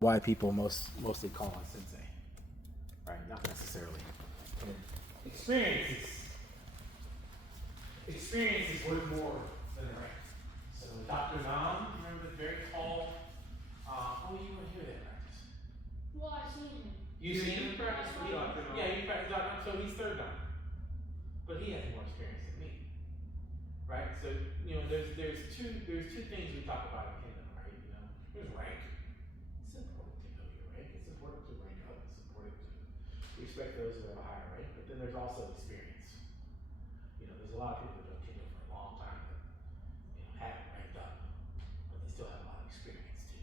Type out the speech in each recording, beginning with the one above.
why people mostly call us sensei, right? Not necessarily. Experience is worth more than rank. So Dr. Nam, remember the very tall, you weren't here that practice. Well, I've seen him. You seen him practice? Dr. Nam. Yeah, you practice Dr. Nam, so he's third Nam. But he has more experience than me. Right? So, there's two things we talk about in Kingdom, right? There's rank. It's important to know your rank. It's important to rank up. It's important to respect those who have a higher rank. But then there's also experience. There's a lot of people who have done Kingdom for a long time that haven't ranked up, but they still have a lot of experience too.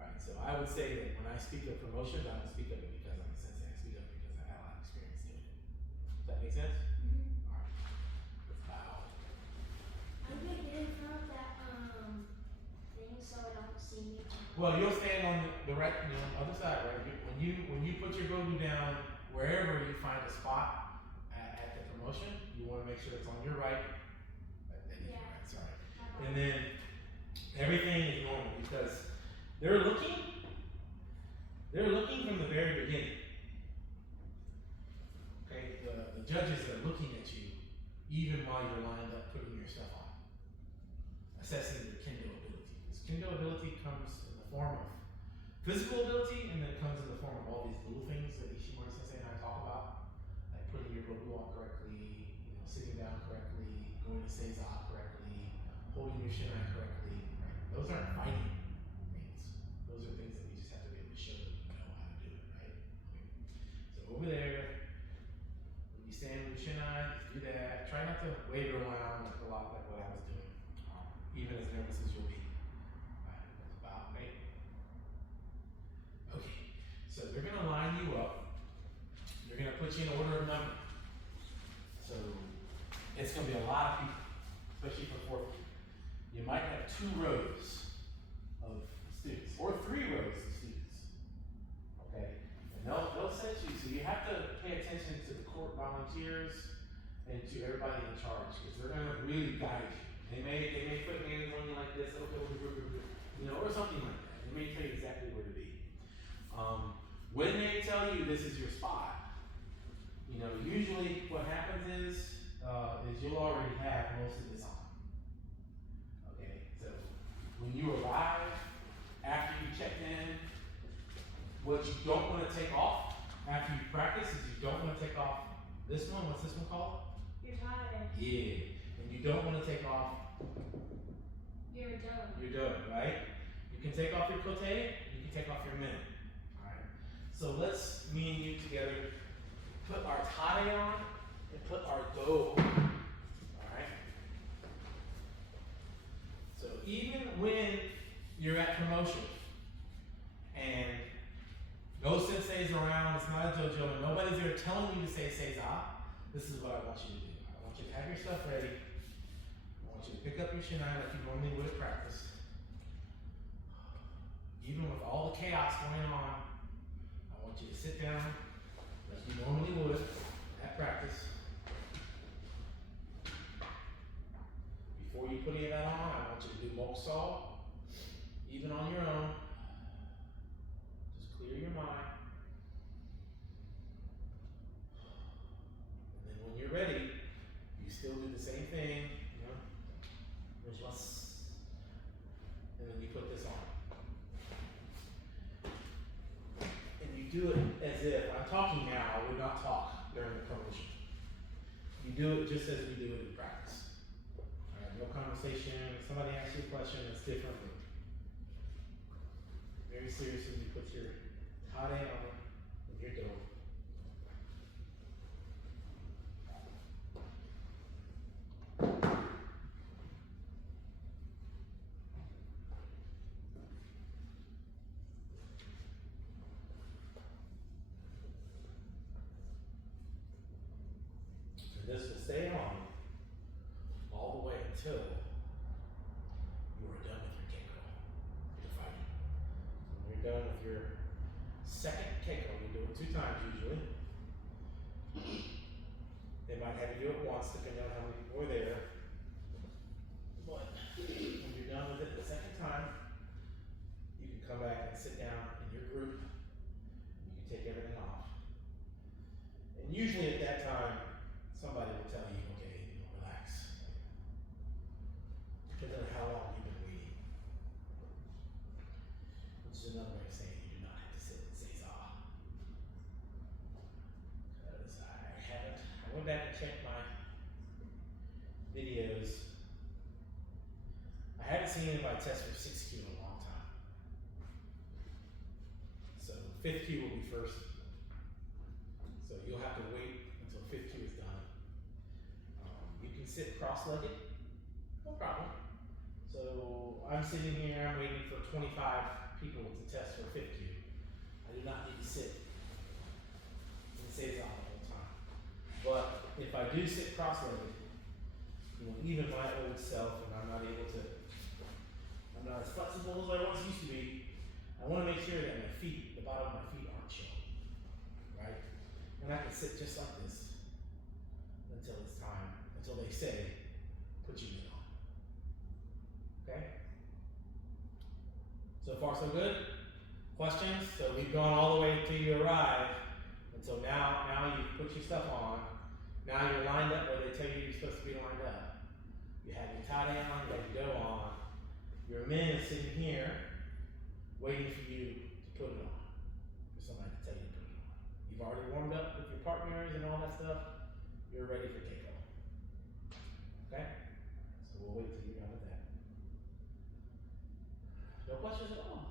Right? So I would say that when I speak of promotions, I don't speak of it because I'm a sensei. I speak of it because I have a lot of experience doing it. Does that make sense? Mm-hmm. All right. Let's bow. I'm gonna get in front of that thing so I don't see me. Well, you'll stand on the right, other side, right? When you put your Gogu down, wherever you find a spot at the promotion, you want to make sure it's on your right. Yeah. Right, sorry. And then everything is normal because they're looking from the very beginning. Okay, the judges are looking at you even while you're lined up putting your stuff on, assessing your kendo ability. Because kendo ability comes in the form of physical ability, and then it comes in the form of all these little things that Ishimori Sensei and I talk about, like putting your Goku on correctly, sitting down correctly, going to Seiza correctly, holding your Shinai correctly, right? Those aren't fighting things. Those are things that we just have to be able to show that we know how to do it, right? Okay. So over there, when you stand with your Shinai, just do that. Try not to wave your arm like a lot like what I was doing, even as nervous as you'll be. Right, that's about right. Okay, so they're gonna line you up. They're gonna put you in order of number. So it's gonna be a lot of people, especially for fourth year. You might have 2 rows of students, or 3 rows of students. Okay? And they'll set you, so you have to pay attention to the court volunteers and to everybody in charge, because they're gonna really guide you. They may put hands on you like this, okay, or something like that. They may tell you exactly where to be. When they tell you this is your spot, usually what happens is you'll already have most of this on. Okay, so when you arrive, after you checked in, what you don't want to take off after you practice is you don't want to take off this one. What's this one called? You're tired. Yeah, and you don't want to take off. You're done. You're done, right? You can take off your kote, you can take off your min. Alright. So let's, me and you together, put our tade on and put our do on. Alright? So even when you're at promotion and no sensei's around, it's not a dojo, and nobody's there telling you to say Seiza, this is what I want you to do. I want you to have your stuff ready. I want you to pick up your Shinai like you normally would at practice. Even with all the chaos going on, I want you to sit down like you normally would at practice. Before you put any of that on, I want you to do Mokuso, even on your own. Just clear your mind. And then when you're ready, you still do the same thing, and then you put this on. And you do it as if, I'm talking now, I would not talk during the promotion. You do it just as we do it in practice. Alright, no conversation, if somebody asks you a question, it's different. Very seriously, you put your tade on and your do. This will stay on all the way until you are done with your keiko, your fighting. When you're done with your second keiko, you do it 2 times usually. They might have you do it once depending on how many people are there. But when you're done with it the second time, you can come back and sit down in your another way of saying you do not have to sit and say saw. Because I went back and checked my videos. I haven't seen anybody test for 6Q in a long time. So 5th Q will be first. So you'll have to wait until 5th Q is done. You can sit cross-legged, no problem. So I'm sitting here, I'm waiting for 25 people to test for 5th Q. I do not need to sit and say it all the whole time. But if I do sit cross-legged, even my old self, and I'm not as flexible as I once used to be, I want to make sure that my feet, the bottom of my feet aren't chilled, right? And I can sit just like this until it's time, until they say, put your knee on. Okay? So far so good? Questions? So we've gone all the way until you arrive, until now you've put your stuff on. Now you're lined up where they tell you you're supposed to be lined up. You have your tie down, you have your go on. Your men is sitting here waiting for you to put it on. For somebody to tell you to put it on. You've already warmed up with your partners and all that stuff. You're ready for takeoff. Okay? So we'll wait till you're done with that. No questions at all?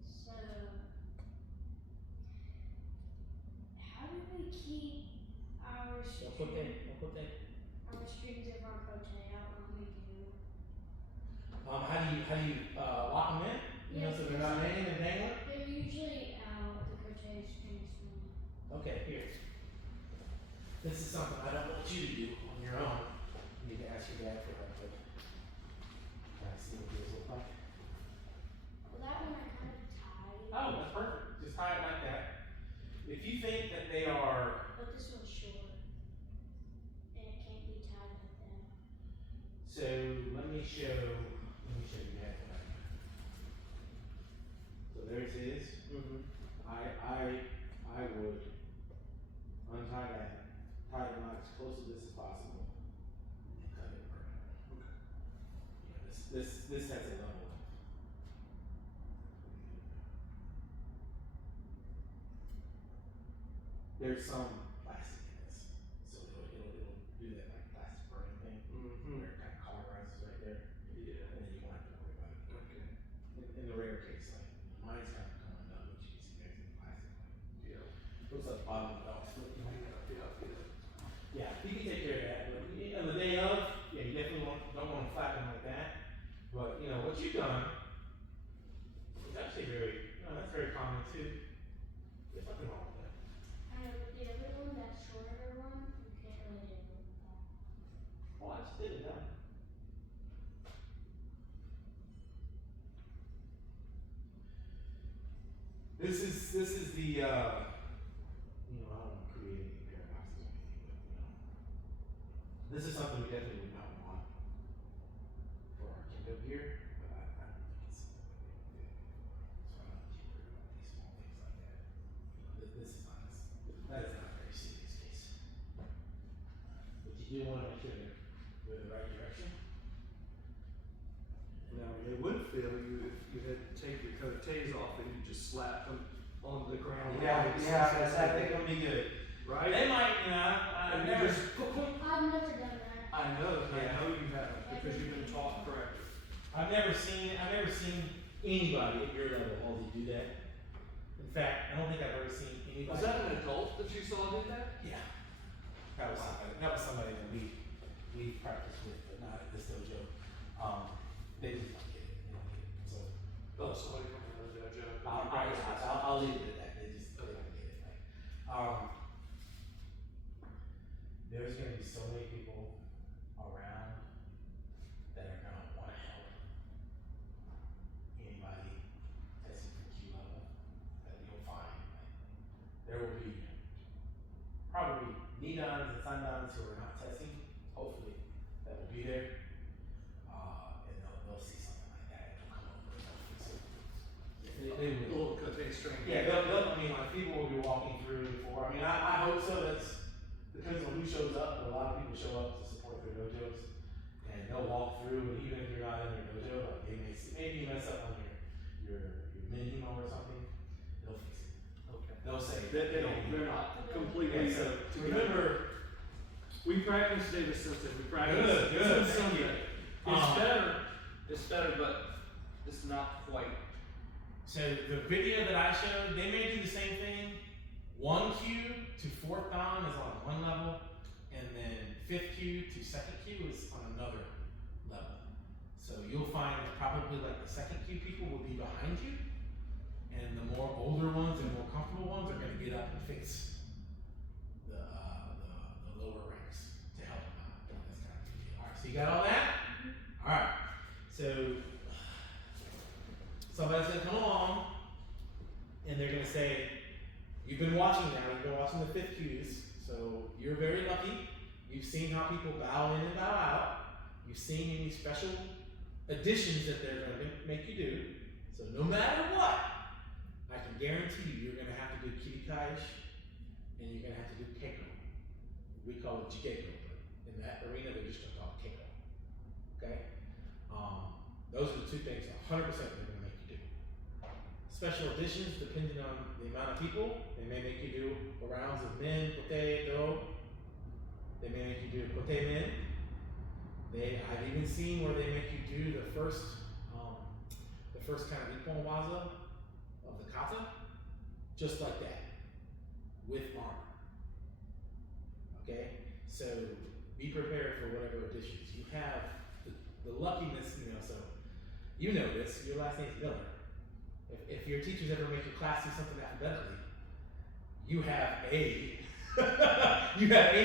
So how do we keep our Don't put that. our strings of our crochet out when we do? How do you lock them in? So they're not hanging and dangling? They're usually out, the crochet strings. Okay, here. This is something I don't want you to do on your own. You need to ask your dad for that, but I see what yours look like. Well, that one I kind of tied. Oh, that's perfect. Just tie it like that. If you think that they are, But this one's short. And it can't be tied like that. so let me show you that. So there's his. I would untie that, tie the knot as close to this as possible, and cut it right. Okay. This has a level. There's some plastic in this, so it'll do that like plastic burning thing, where it kind of cauterizes right there. Yeah. And then you won't have to worry about it. Okay. In the rare case, like mine's kind of coming up, which you can see there's the plastic. Yeah. Looks like the bottom of the dog's foot. Yeah, you can take care of that. But on the day of, you definitely don't want to flap them like that. But what you've done is actually that's very common too. There's nothing wrong with that. I know, but the other one, that shorter one, you can't really do it with that. Oh, I just did it now. This is the I don't want to create any paradoxes or anything, but this is something we definitely would not want for our kingdom here, but I don't think it's something that they would do. So I don't think you worry about these small things like that. This is not that is not a very serious case. But you do want to make sure they're in the right direction. Now, it would fail you if you had to take your coattails off and you just slapped them on the ground. I think it'll be good. Right? They might, I've never I've never done that. I know you haven't, because you've been taught correctly. I've never seen anybody at your level Halsey do that. In fact, I don't think I've ever seen anybody. Was that an adult that you saw did that? Yeah. That was somebody that we practiced with, but not at this dojo. They just don't get it. They don't get it. So Somebody from another dojo. I'll leave it at that. They don't get it. There's gonna be so many people around that are gonna want to help anybody testing for Q level that you'll find. There will be probably Nidans and Sundans who are not testing, hopefully, that will be there. And they'll see something like that and they'll come over and they'll fix it. They will. Little coattail string. Yeah, people will be walking through before. I hope so. Depends on who shows up, but a lot of people show up to support their dojos. And they'll walk through, and even if you're not in their dojo, like they may see, maybe you mess up on your minimo or something, they'll fix it. Okay. They'll say, They don't, they're not completely, Yeah, so together. remember, We practice Davis Sensei, we practice Good, Sunday. Um, It's better, but it's not quite. so the video that I showed, they may do the same thing. 1Q to 4th Dan is on one level, and then 5th Q to 2nd Q is on another level. So you'll find that probably like the 2nd Q people will be behind you, and the more older ones and more comfortable ones are going to get up and fix the lower ranks to help them out. That's kind of the deal. All right, so you got all that? All right. So somebody's gonna come along, and they're gonna say, "You've been watching now. You've been watching the 5th Qs, so you're very lucky. You've seen how people bow in and bow out. You've seen any special additions that they're gonna make you do. So no matter what, I can guarantee you, you're gonna have to do Kirikaish, and you're gonna have to do Keiko. We call it Jigeko, but in that arena, they're just gonna call it Keiko. Okay? Those are the two things 100% they're gonna make you do. Special additions, depending on the amount of people, they may make you do rounds of men, kote, do. They may make you do kote men. I've even seen where they make you do the first kind of ippon waza of the kata, just like that, with armor. Okay? So be prepared for whatever additions. You have the luckiness, so you know this, your last name's Miller. If your teachers ever make your class do something alphabetically, you have A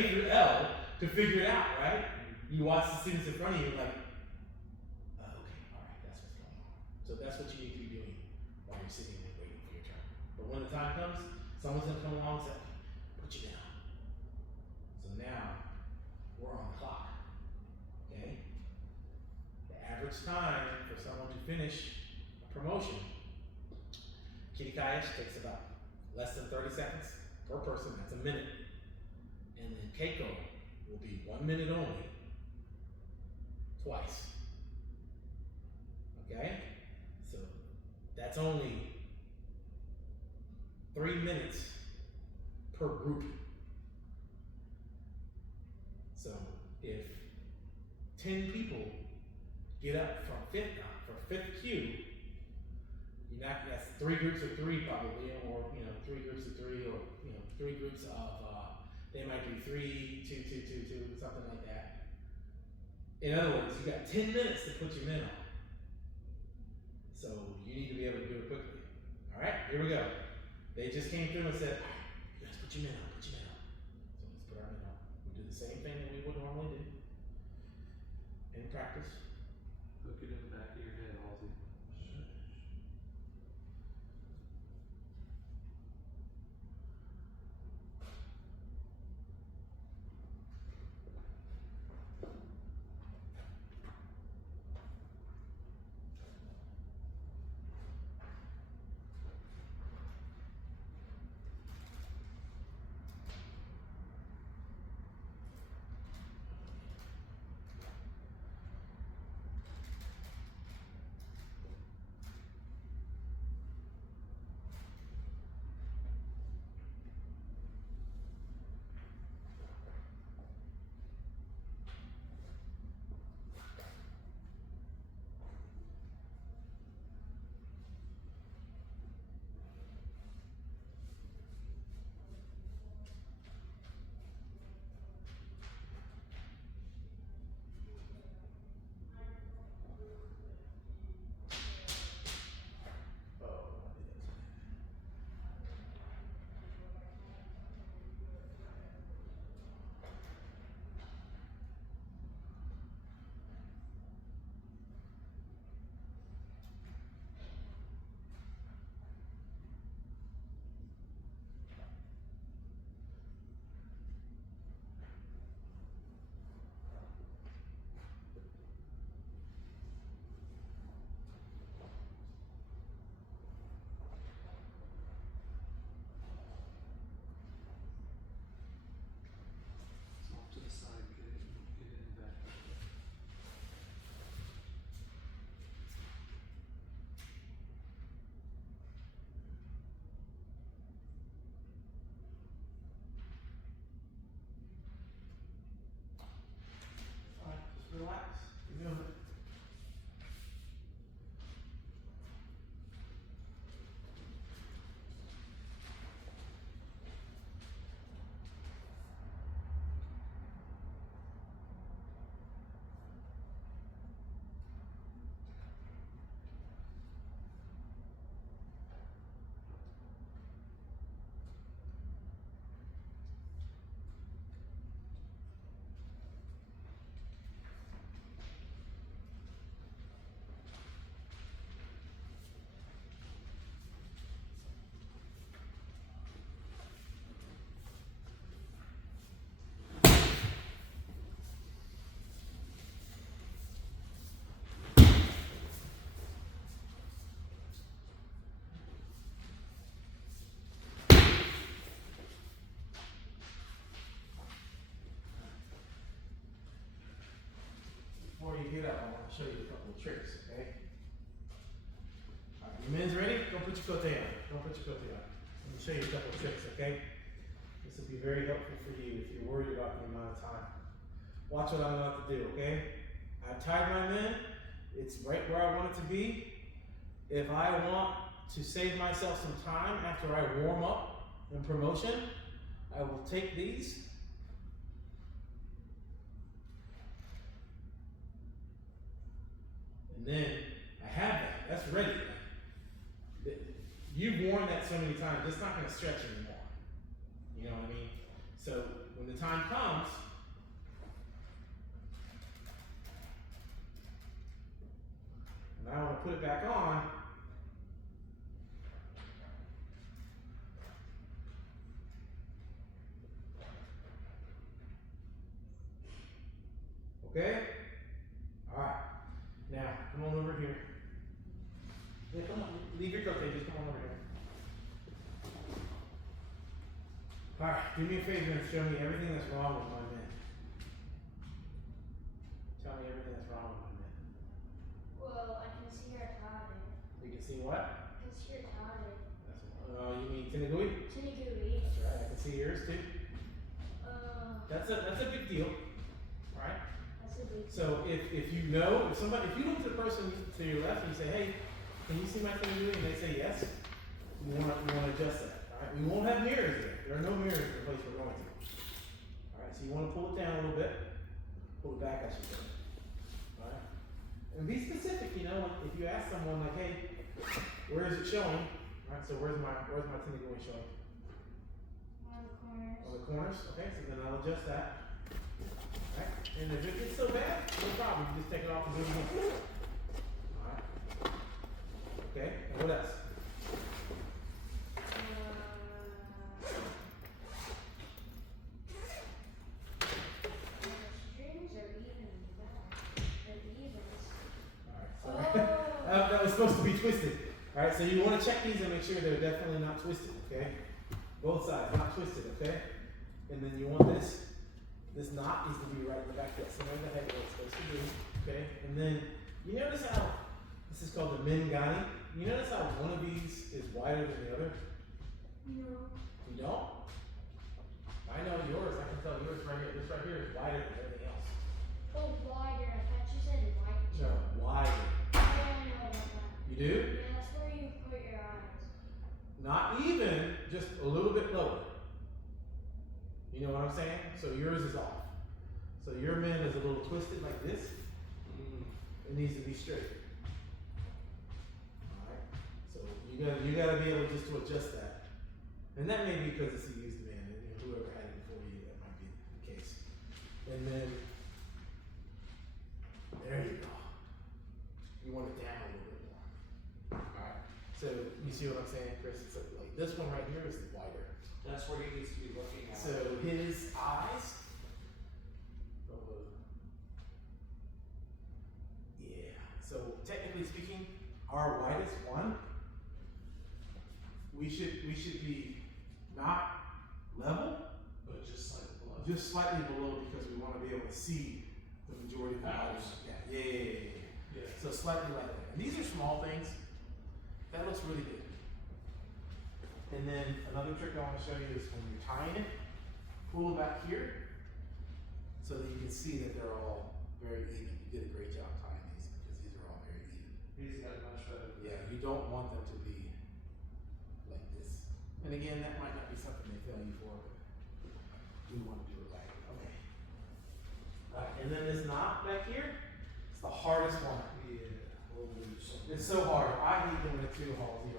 through L to figure it out, right? You watch the students in front of you like, okay, all right, that's what's going on. So that's what you need to be doing while you're sitting there waiting for your turn. But when the time comes, someone's gonna come along and say, put you down. So now, we're on the clock, okay? The average time for someone to finish a promotion, Kirikaish takes about less than 30 seconds per person, that's a minute. And then Keiko will be 1 minute only, twice. Okay? So that's only 3 minutes per group. So if 10 people get up from fifth Q, that's 3 groups of 3 probably, or 3 groups of 3, or 3 groups of they might do 3, 2, 2, 2, 2, something like that. In other words, you got 10 minutes to put your men on. So you need to be able to do it quickly. All right, here we go. They just came through and said, all right, you guys put your men on, put your men on. So let's put our men on. We do the same thing that we would normally do in practice. Hook it in the back of your head, Halsey. Your men's ready? Don't put your coat on. Don't put your coat on. Let me show you a couple of tricks, okay? This will be very helpful for you if you're worried about the amount of time. Watch what I'm about to do, okay? I've tied my men. It's right where I want it to be. If I want to save myself some time after I warm up in promotion, I will take these. And then I have that. That's ready. You've worn that so many times, it's not going to stretch anymore. You know what I mean? So when the time comes, and I want to put it back on, okay? Alright. Now, come on over here. Yeah, come on. Leave your coat, just come on over here. Alright, do me a favor and show me everything that's wrong with my men. Tell me everything that's wrong with my men. Well, I can see her tied. You can see what? I can see her tied. You mean Tinagui? Tinagui. That's right, I can see yours too. That's a big deal, right? That's a big. So if you know, if you look to the person to your left and you say, hey, can you see my Tinagui? And they say yes, you want to adjust that. Alright, we won't have mirrors there. There are no mirrors in the place we're going to. Alright, so you want to pull it down a little bit. Pull it back, I should say. Alright? And be specific, you know, if you ask someone like, hey, where is it showing? Alright, so where's my Tinagui showing? On the corners. On the corners? Okay, so then I'll adjust that. Alright? And if it gets so bad, no problem. You just take it off and do it again. Alright? Okay, and what else? That was supposed to be twisted. Alright, so you want to check these and make sure they're definitely not twisted, okay? Both sides, not twisted, okay? And then you want this knot needs to be right in the back there. So right in the head what it's supposed to be, okay? And then, you notice how, this is called the Mingani. You notice how one of these is wider than the other? No. You don't? I know yours, I can tell yours right here. This right here is wider than everything else. Oh, wider. I thought you said white. No, wider. I don't know about that. You do? Yeah, that's where you put your eyes. Not even, just a little bit lower. You know what I'm saying? So yours is off. So your men is a little twisted like this. It needs to be straight. Alright? So you gotta be able just to adjust that. And that may be because it's a used man, and whoever had it before you, that might be the case. And then there you go. You want it down a little bit more. Alright. So you see what I'm saying, Chris? It's like this one right here is wider. That's where he needs to be looking at. So his eyes. Yeah. So technically speaking, our widest one, we should be not level, But just like below. just slightly below because we want to be able to see the majority of the body. Yeah. So slightly like that. And these are small things. That looks really good. And then another trick I want to show you is when you're tying it, pull it back here so that you can see that they're all very even. You did a great job tying these because these are all very even. He's got much better. Yeah, you don't want them to be like this. And again, that might not be something they tell you for, but we want to do it right. Okay. Alright, and then this knot back here, it's the hardest one. Yeah. It's so hard. I hate doing it too, Halsey.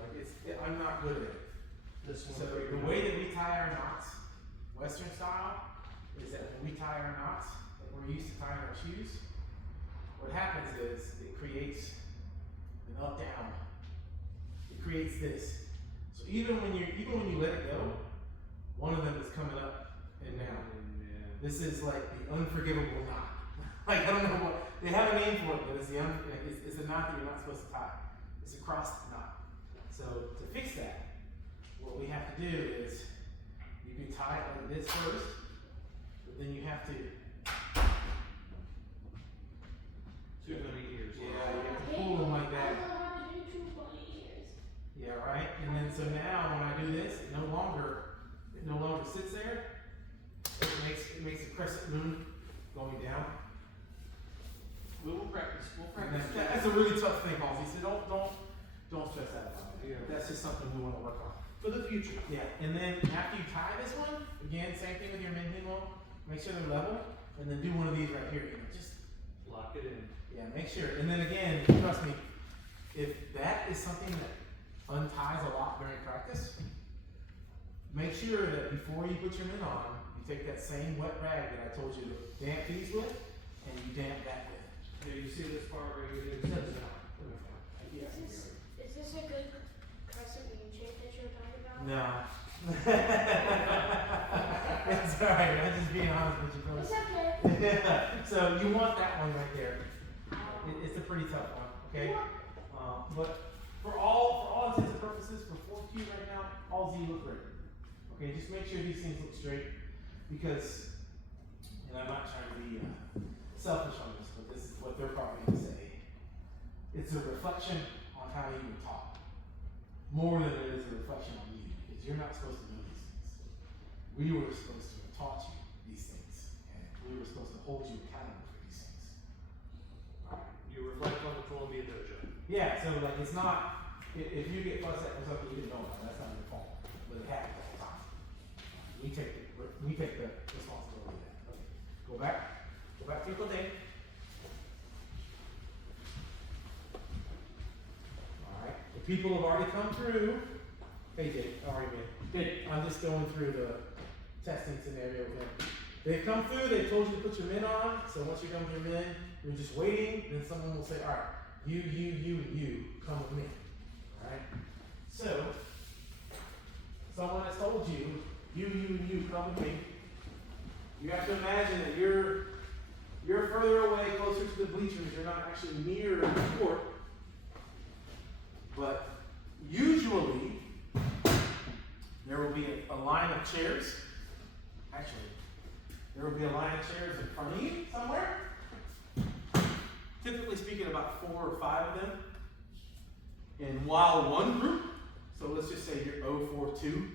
I'm not good at it. This one. So the way that we tie our knots, Western style, is that when we tie our knots, like we're used to tying our shoes, what happens is it creates an up down. It creates this. So even when you let it go, one of them is coming up and down. Yeah. This is like the unforgivable knot. Like I don't know what they have a name for it, but it's it's a knot that you're not supposed to tie. It's a cross knot. So to fix that, what we have to do is you can tie it like this first, but then you have to Too many ears. you have to pull them like I that. don't know how to do 2 bunny ears. Alright, and then so now when I do this, it no longer sits there. It makes a crescent moon going down. We'll practice. We'll And practice. that's a really tough thing, Halsey, so don't stress out about it. Yeah. That's just something we wanna work on. For the future. Yeah, and then after you tie this one, again, same thing with your main pinwheel, make sure they're level, and then do one of these right here, just, Lock it in. yeah, make sure, and then again, trust me, if that is something that unties a lot during practice, make sure that before you put your mitt on, you take that same wet rag that I told you to damp these with, and you damp that with. Here, you see this part right here? Is this a good crescent moon shape that you're talking about? No. It's alright, I'm just being honest with you, It's folks. okay. So you want that one right there. It's a pretty tough one, okay? But for all intents and purposes, for 4Q right now, all Z look great. Okay, just make sure these things look straight, because, and I'm not trying to be selfish on this, but this is what they're probably gonna say. It's a reflection on how you were taught, more than it is a reflection on you, because you're not supposed to know these things. We were supposed to have taught you these things, and we were supposed to hold you accountable for these things. You reflect on the Columbia Dojo. Yeah, so like it's not, if you get fussed at for something you didn't know about, that's not your fault, but it happens all the time. We take the responsibility of that. Okay. Go back to your thing. Alright, the people have already come through. Hey Jake, how are you, man? Good. I'm just going through the testing scenario with him. They've come through, they've told you to put your min on, so once you're done with your min, you're just waiting, then someone will say, alright, you, come with me. Alright? So, someone has told you, you, come with me. You have to imagine that you're further away, closer to the bleachers, you're not actually near the court. But usually, there will be a line of chairs. Actually, there will be a line of chairs in front of you somewhere. Typically speaking, about 4 or 5 of them. And while one group, so let's just say you're 042,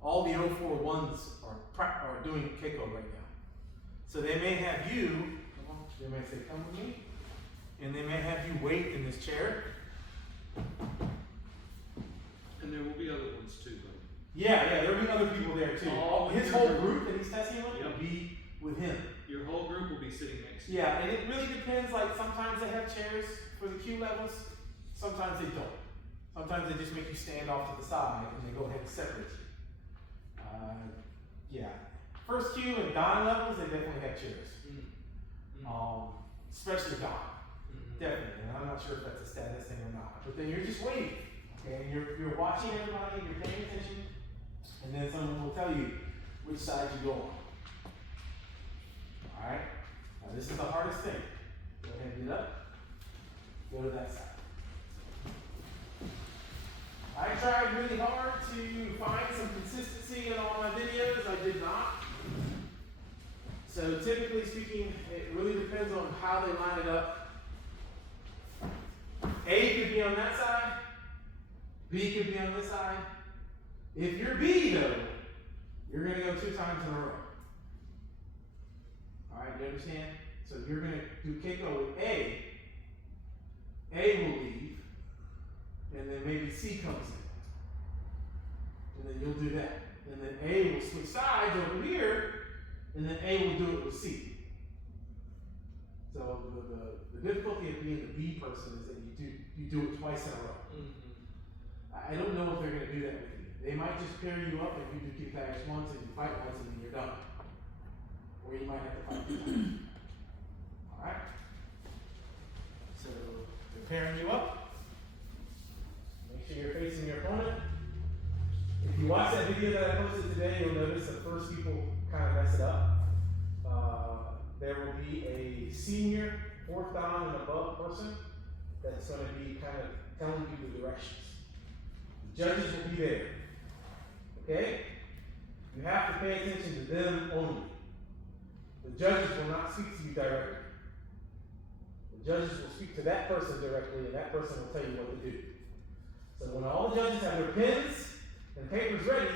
all the 041s are doing Keiko right now. So they may have you, they may say, come with me, and they may have you wait in this chair. And there will be other ones too, though. Yeah, there'll be other people there too. His whole group that he's testing with will Yep. be with him. Your whole group will be sitting next to you. Yeah, and it really depends, like sometimes they have chairs for the Q levels, sometimes they don't. Sometimes they just make you stand off to the side and they go ahead and separate you. Yeah. First Q and Don levels, they definitely have chairs. Especially Don. Definitely. And I'm not sure if that's a status thing or not. But then you're just waiting. Okay, and you're watching everybody, you're paying attention, and then someone will tell you which side you go on. Alright? Now this is the hardest thing. Go ahead and get up. Go to that side. I tried really hard to find some consistency in all my videos. I did not. So typically speaking, it really depends on how they line it up. A could be on that side. B could be on this side. If you're B though, you're gonna go 2 times in a row. Alright, you understand? So you're gonna do Keiko with A. A will leave. And then maybe C comes in. And then you'll do that. And then A will switch sides over here. And then A will do it with C. So the difficulty of being the B person is that you do it twice in a row. I don't know if they're going to do that with you. They might just pair you up and you do kick bags once and you fight once and then you're done. Or you might have to fight 2 times. Alright? So they're pairing you up. Make sure you're facing your opponent. If you watch that video that I posted today, you'll notice that first people kind of mess it up. There will be a senior 4th dan and above person that's going to be kind of telling you the directions. The judges will be there. Okay? You have to pay attention to them only. The judges will not speak to you directly. The judges will speak to that person directly, and that person will tell you what to do. So when all the judges have their pens and papers ready,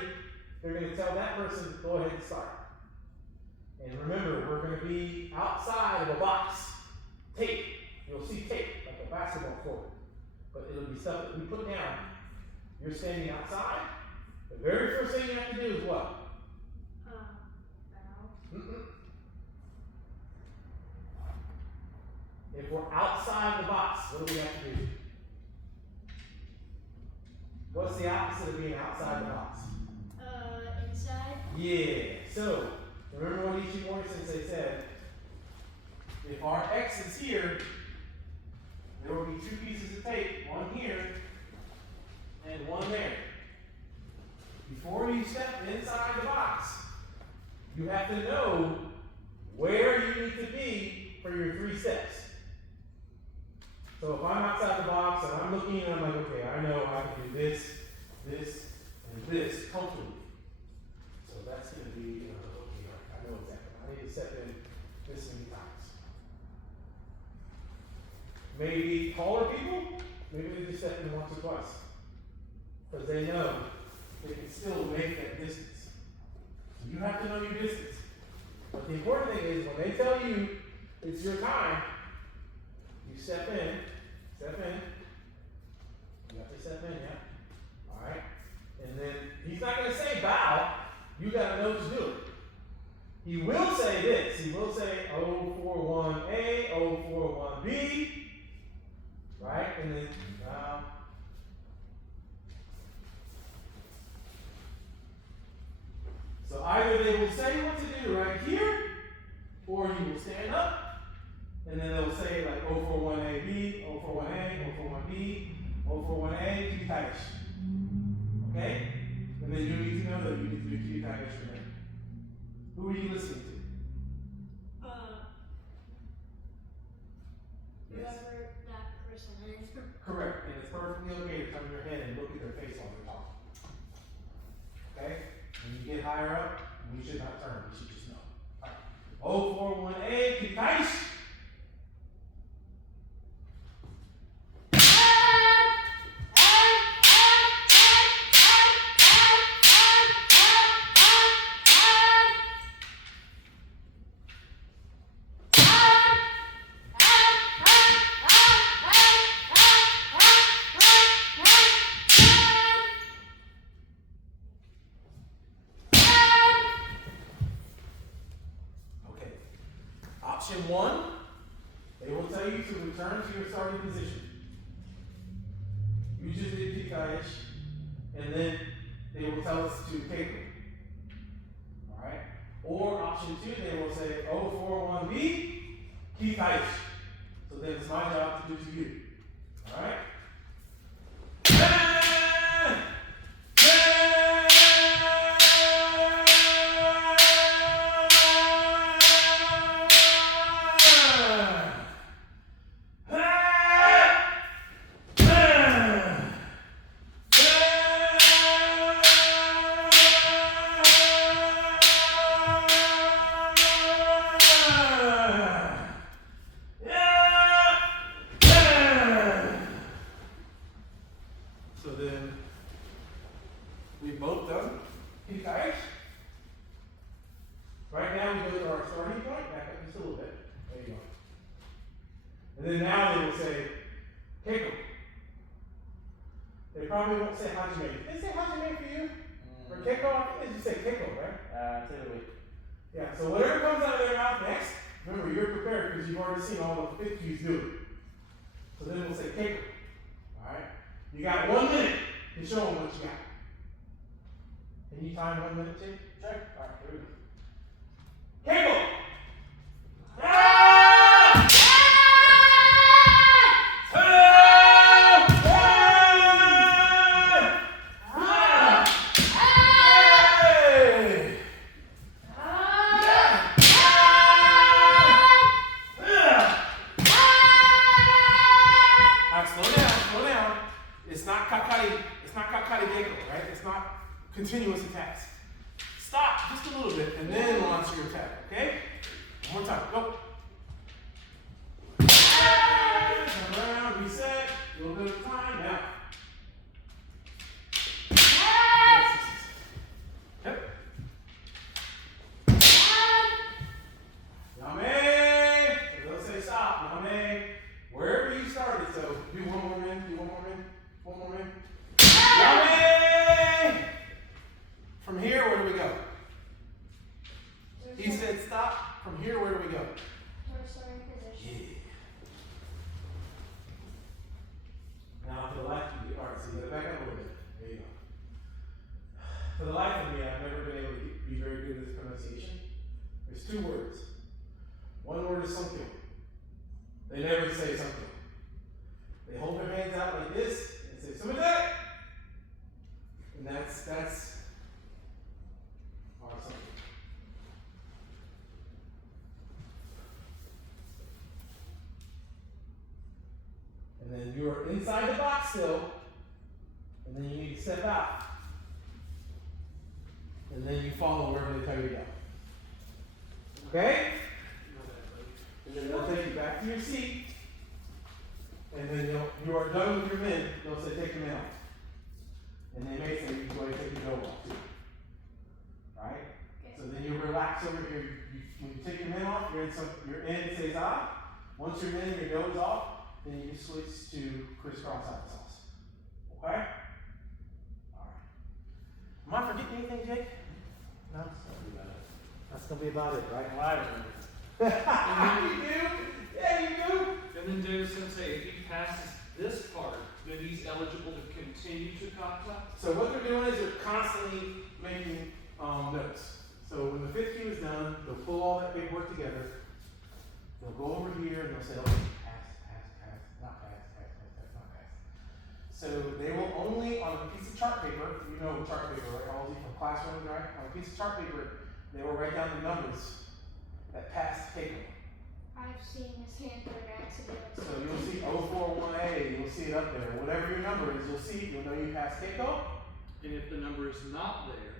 they're going to tell that person, go ahead and start. And remember, we're going to be outside of a box. Tape. You'll see tape, like a basketball court. But it'll be stuff that we put down. You're standing outside. The very first thing you have to do is what? Bow. If we're outside the box, what do we have to do? What's the opposite of being outside the box? Inside. Yeah. So, remember what Ishimori Sensei said? If our X is here, there will be two pieces of tape, one here and one there. Before you step inside the box, you have to know where you need to be for your 3 steps. So if I'm outside the box and I'm looking and I'm like, okay, I know I can do this, this, and this comfortably. So that's going to be, okay, I know exactly. I need to step in this many times. Maybe taller people, maybe they just step in once or twice. Because they know they can still make that distance. So you have to know your distance. But the important thing is when they tell you it's your time, you step in. You have to step in, yeah? Alright? And then he's not going to say bow. You got to know to do it. He will say this. He will say 041A, 041B. Right? And then bow. So either they will say what to do right here, or you will stand up. And then they'll say like 041AB, 041A, 041B, 041A, Kitakish. Okay? And then you need to know that you need to do Kitakish for them. Who are you listening to? Whoever that person is. Correct. And it's perfectly okay to turn your head and look at their face while they're talking. Okay? When you get higher up, we should not turn. We should just know. All right. 041A, Kitakish. Option 1, they will tell you to return to your starting position. You just did Kitakish, and then they will tell us to Keiko. Alright? Or option 2, they will say 041B, Kitakish. So then it's my job to do to you. Alright? So then we've both done Kitakish. Right now we go to our starting point, back up just a little bit. There you go. And then now they will say Keiko. They probably won't say Hajime. Did they say Hajime for you? For Keiko? I think they just say Keiko, right? Say the wait. Yeah, so whatever comes out of their mouth next, remember you're prepared because you've already seen all the 50s do it. So then we'll say Keiko. Alright? You got 1 minute to show them what you got. Can you time 1 minute, Jake? Sure. Alright, here we go. Keiko! Slow down. It's not kakari geko, right? It's not continuous attacks. Stop just a little bit and then launch your attack, okay? One more time, go. Turn around, reset, a little bit of time, now. 2 words. One word is Sonkyo. They never say Sonkyo. They hold their hands out like this and say Sumite! And that's our Sonkyo. And then you're inside the box still, and then you need to step out. And then you follow wherever they tell you to go. Okay? And then they'll take you back to your seat. And then you are done with your men. They'll say, take your men off. And they may say, you go ahead and take your dough off too. Right? Okay. So then you relax over here. When you take your men off, your end says ah. Once your men and your dough is off, then you switch to crisscross applesauce. Okay? Alright. Am I forgetting anything, Jake? No? That's gonna be about it, right? Well, I remember. You do? Yeah, you do. And then Dave Sensei, if he passes this part, then he's eligible to continue to kata? So what they're doing is they're constantly making notes. So when the 5th cue is done, they'll pull all that paperwork together. They'll go over here and they'll say, okay, pass, not pass, not pass. So they will only, on a piece of chart paper, you know chart paper, right? All these from classrooms, right? On a piece of chart paper, they will write down the numbers that passed Keiko. I've seen this hand code accidentally. So you'll see 041A, you'll see it up there. Whatever your number is, you'll see, you'll know you passed Keiko. And if the number is not there,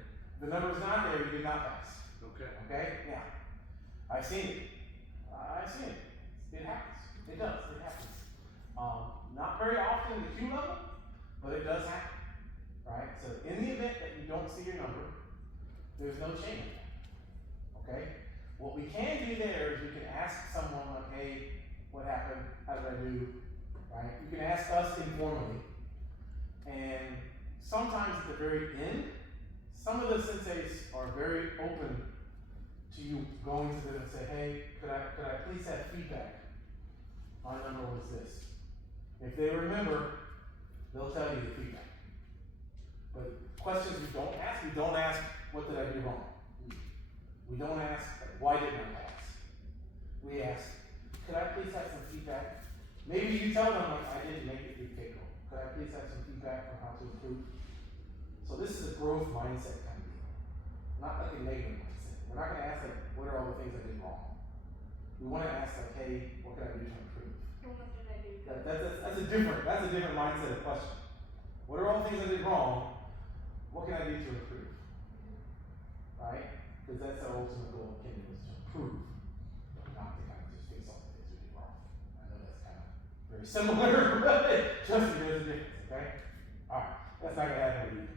The number is not there, you did not pass. okay. Okay? Yeah. I've seen it. I've seen it. It happens. It does. It happens. Not very often at the Q level, but it does happen. Right? So in the event that you don't see your number, there's no shame in that. Okay? What we can do there is we can ask someone like, hey, what happened? How did I do? Right? You can ask us informally. And sometimes at the very end, some of the senseis are very open to you going to them and say, hey, could I please have feedback? My number was this. If they remember, they'll tell you the feedback. But questions we don't ask, what did I do wrong? We don't ask, why didn't I pass? We ask, could I please have some feedback? Maybe you tell them, like, I didn't make it through Keiko. Could I please have some feedback on how to improve? So this is a growth mindset kind of deal. Not like a negative mindset. We're not gonna ask, like, what are all the things I did wrong? We wanna ask, like, hey, what can I do to improve? And what did I do? That's a different mindset of question. What are all the things I did wrong? What can I do to improve? Right? Because that's the ultimate goal of Kingdom, is to improve, not to kind of just fix all the things we did wrong. I know that's kind of very similar, but just there's a difference, okay? Alright, that's not gonna happen with you.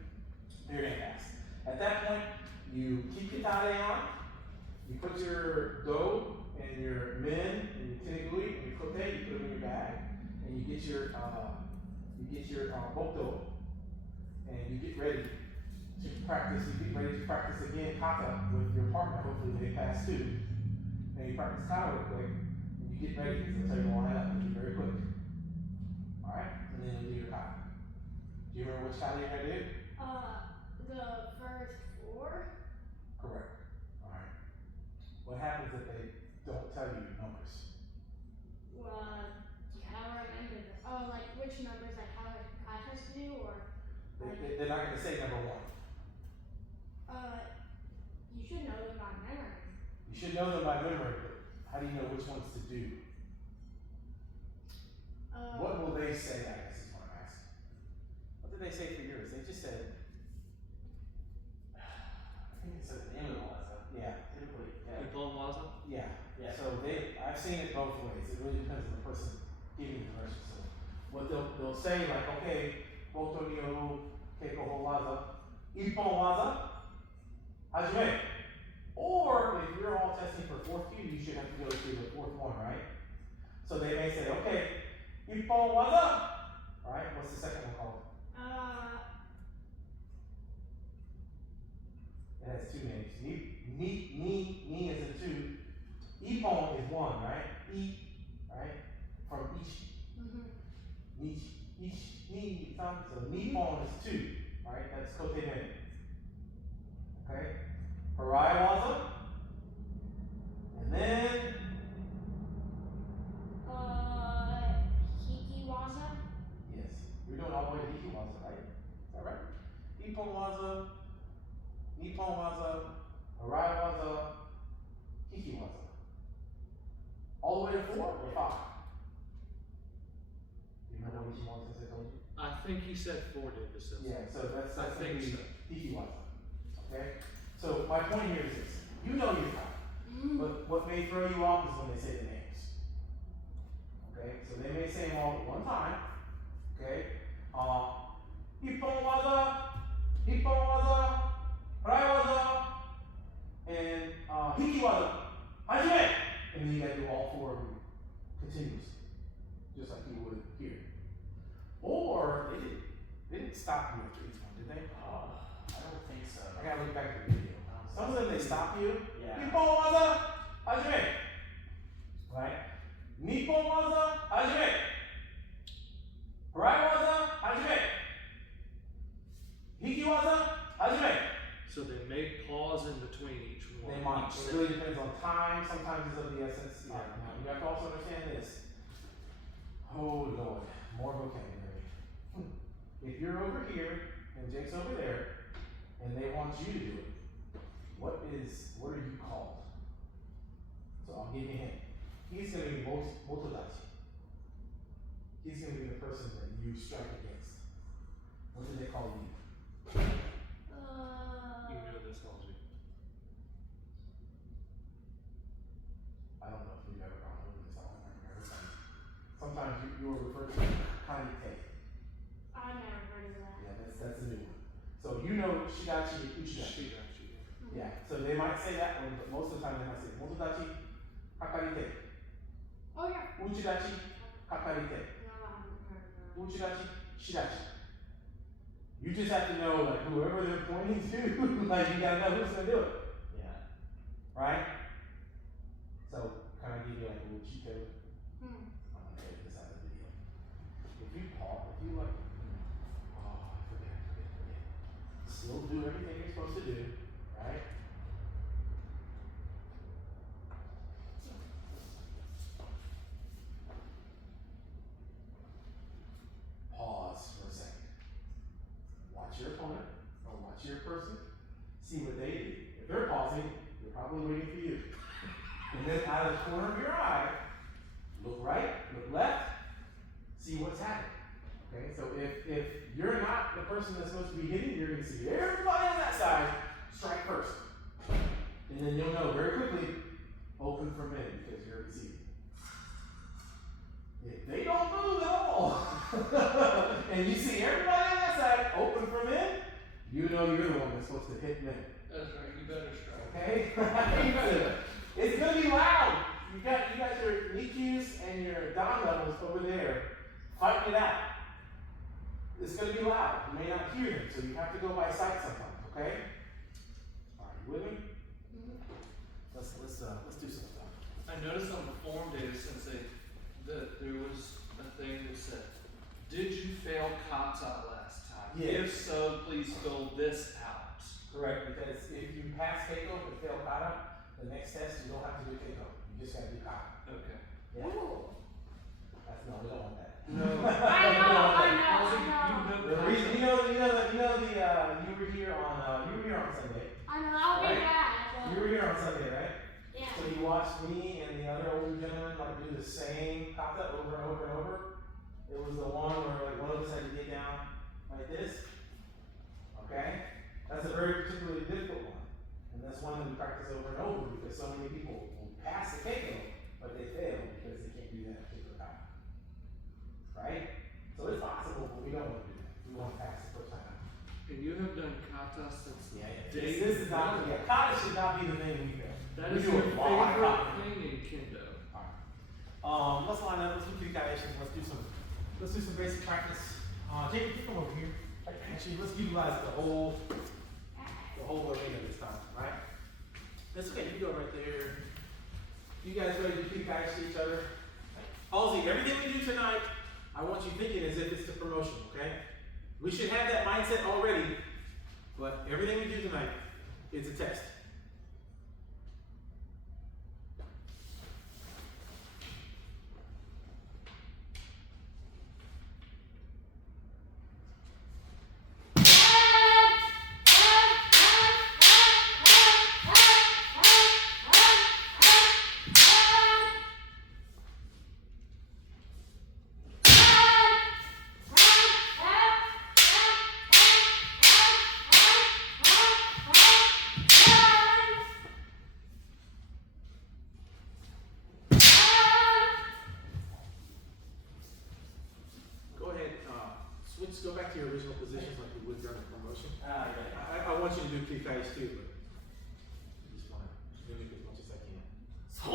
You're gonna ask. At that point, you keep your tade on, you put your dough and your men and your tenigui and your kote, you put them in your bag, and you get your bokdo, and you get ready to practice. You get ready to practice again kata with your partner. Hopefully they pass too. And you practice kata real quick, and you get ready because they'll tell you to line up and be very quick. Alright? And then you'll do your kata. Do you remember which kata you're gonna do? The first 4. Correct. Alright. What happens if they don't tell you your numbers? How do I remember this? Oh, like which numbers, like how I has to do, or? They're not gonna say number 1. You should know them by memory. You should know them by memory, but how do you know which ones to do? What will they say, I guess is what I'm asking. What did they say for yours? They just said, I think it said the name of the last. Yeah, typically, yeah. Ipon Waza? Yeah. Yeah. So I've seen it both ways. It really depends on the person giving the directions. So what they'll say, like, okay, Boto ni oru keiko ho waza, ippon waza, hajime. Or if you're all testing for 4th cue, you should have to go to the 4th one, right? So they may say, okay, ippon waza. Alright, what's the second one called? It has 2 names. Ni is a 2. Ippon is 1, right? Right? From ichi. Nichi. So Nippon is 2, right? That's kote men. Okay? Harai waza then Hikiwaza. yes, you're doing all the way to Hikiwaza, right? Is that right? Ipponwaza, Nipponwaza, Araiwaza, Hikiwaza. All the way to 4 or 5? You remember which ones I told you? I think he said 4 did this. Yeah, so that's I gonna think be so. Hikiwaza. Okay? So my point here is this. You know your time. But what may throw you off is when they say the names. Okay? So they may say them all at one time. Okay? Ipponwaza, Ipponwaza, Araiwaza, and Hikiwaza. Hajime! And then you gotta do all 4 of them continuously. Just like you would here. Or they didn't stop you after each one, did they? I don't think so. I gotta look back at the video. Some of them they stop you. Yeah. Ipponwaza, hajime. Right? Nipponwaza, hajime. Araiwaza, hajime. Hikiwaza, hajime. So they may pause in between each one. They might. each It really depends on time. Sometimes it's of the essence. Yeah. Now you have to also understand this. Oh Lord, more vocabulary. If you're over here and Jake's over there, and they want you to do it, what are you called? So I'll give you a hint. He's gonna be motodachi. He's gonna be the person that you strike against. What do they call you? You know this, Halsey. I don't know if you've ever gone over this. I don't remember. Sometimes you are referred to as kanite. I never heard of that. Yeah, that's a new one. So you know shidachi and uchidachi. Yeah, so they might say that one, but most of the time they might say motodachi, kakarite. Oh yeah. Uchidachi, kakarite. No, I haven't heard of that. Uchidachi, shidachi. You just have to know, like, whoever they're pointing to, like, you gotta know who's gonna do it. Yeah. Right? So, can I give you, like, a little cheat code? Hmm. I'm gonna edit this out of the video. If you pause, if you, like, oh, I forget. Still do everything you're supposed to do, right? Pause for a second. Watch your opponent, or watch your person, see what they do. If they're pausing, they're probably waiting for you. And then out of the corner of your eye, look right, look left, see what's happening. Okay, so if you're not the person that's supposed to be hitting, you're gonna see everybody on that side strike first. And then you'll know very quickly, open from in because you're receiving. If they don't move at all, and you see everybody on that side open from in, you know you're the one that's supposed to hit them. That's right, you better strike. Okay? It's gonna be loud. You got your EQs and your down levels over there fighting it out. It's gonna be loud. You may not hear them, so you have to go by sight sometimes, okay? Are you with me? Let's do some stuff. I noticed on the form data sensei that there was a thing that said, did you fail kata last time? Yes. If so, please fill this out. Correct, because if you pass Keiko but fail kata, the next test you don't have to do Keiko. You just gotta do kata. Okay. Yeah. Ooh. No, we don't want that. No. I know. The reason you were here on Sunday. I know, I'll be Right. back. You were here on Sunday, right? Yeah. So you watched me and the other older gentleman like do the same kata over and over and over. It was the one where like one of us had to get down like this. Okay? That's a very particularly difficult one. And that's one that we practice over and over because so many people will pass the Keiko, but they fail because they can't do that particular kata. Right? So it's possible, but we don't want to do that. We want to pass the first time out. And you have done kata since day This is not, one. kata should not be the thing we fail. That We is do your a lot of favorite kata. thing in kendo. Let's line up, let's do Kirikaishin, let's do some basic practice. Jake, you come over here. Actually, let's utilize the whole arena this time, right? That's okay, you go right there. You guys ready to do Kirikaishin each other? Halsey, everything we do tonight, I want you thinking as if it's the promotion, okay? We should have that mindset already, but everything we do tonight is a test. back to your original positions like we would during the promotion. Ah, yeah. I want you to do Kikais too, but I just want to mimic as much as I can. So.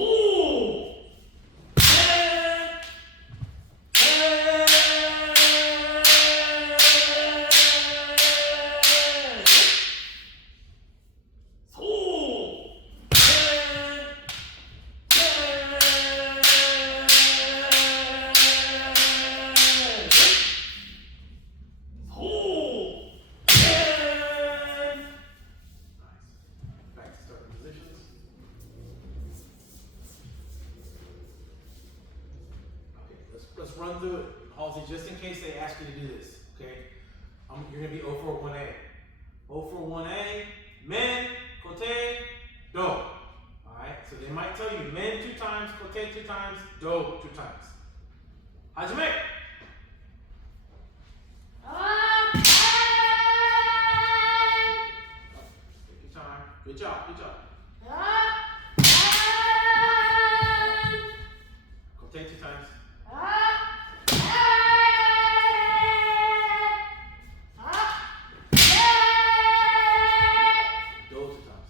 Nice. Back to starting positions. Okay, let's run through it, Halsey, just in case they ask you to do this. Okay, you're gonna be 0 for 1A. 0 for 1A, men, kote, do. All right, so they might tell you men 2 times, kote 2 times, do 2 times. Hajime. Take your time. Good job. Good job. Kote 2 times. Do 2 times.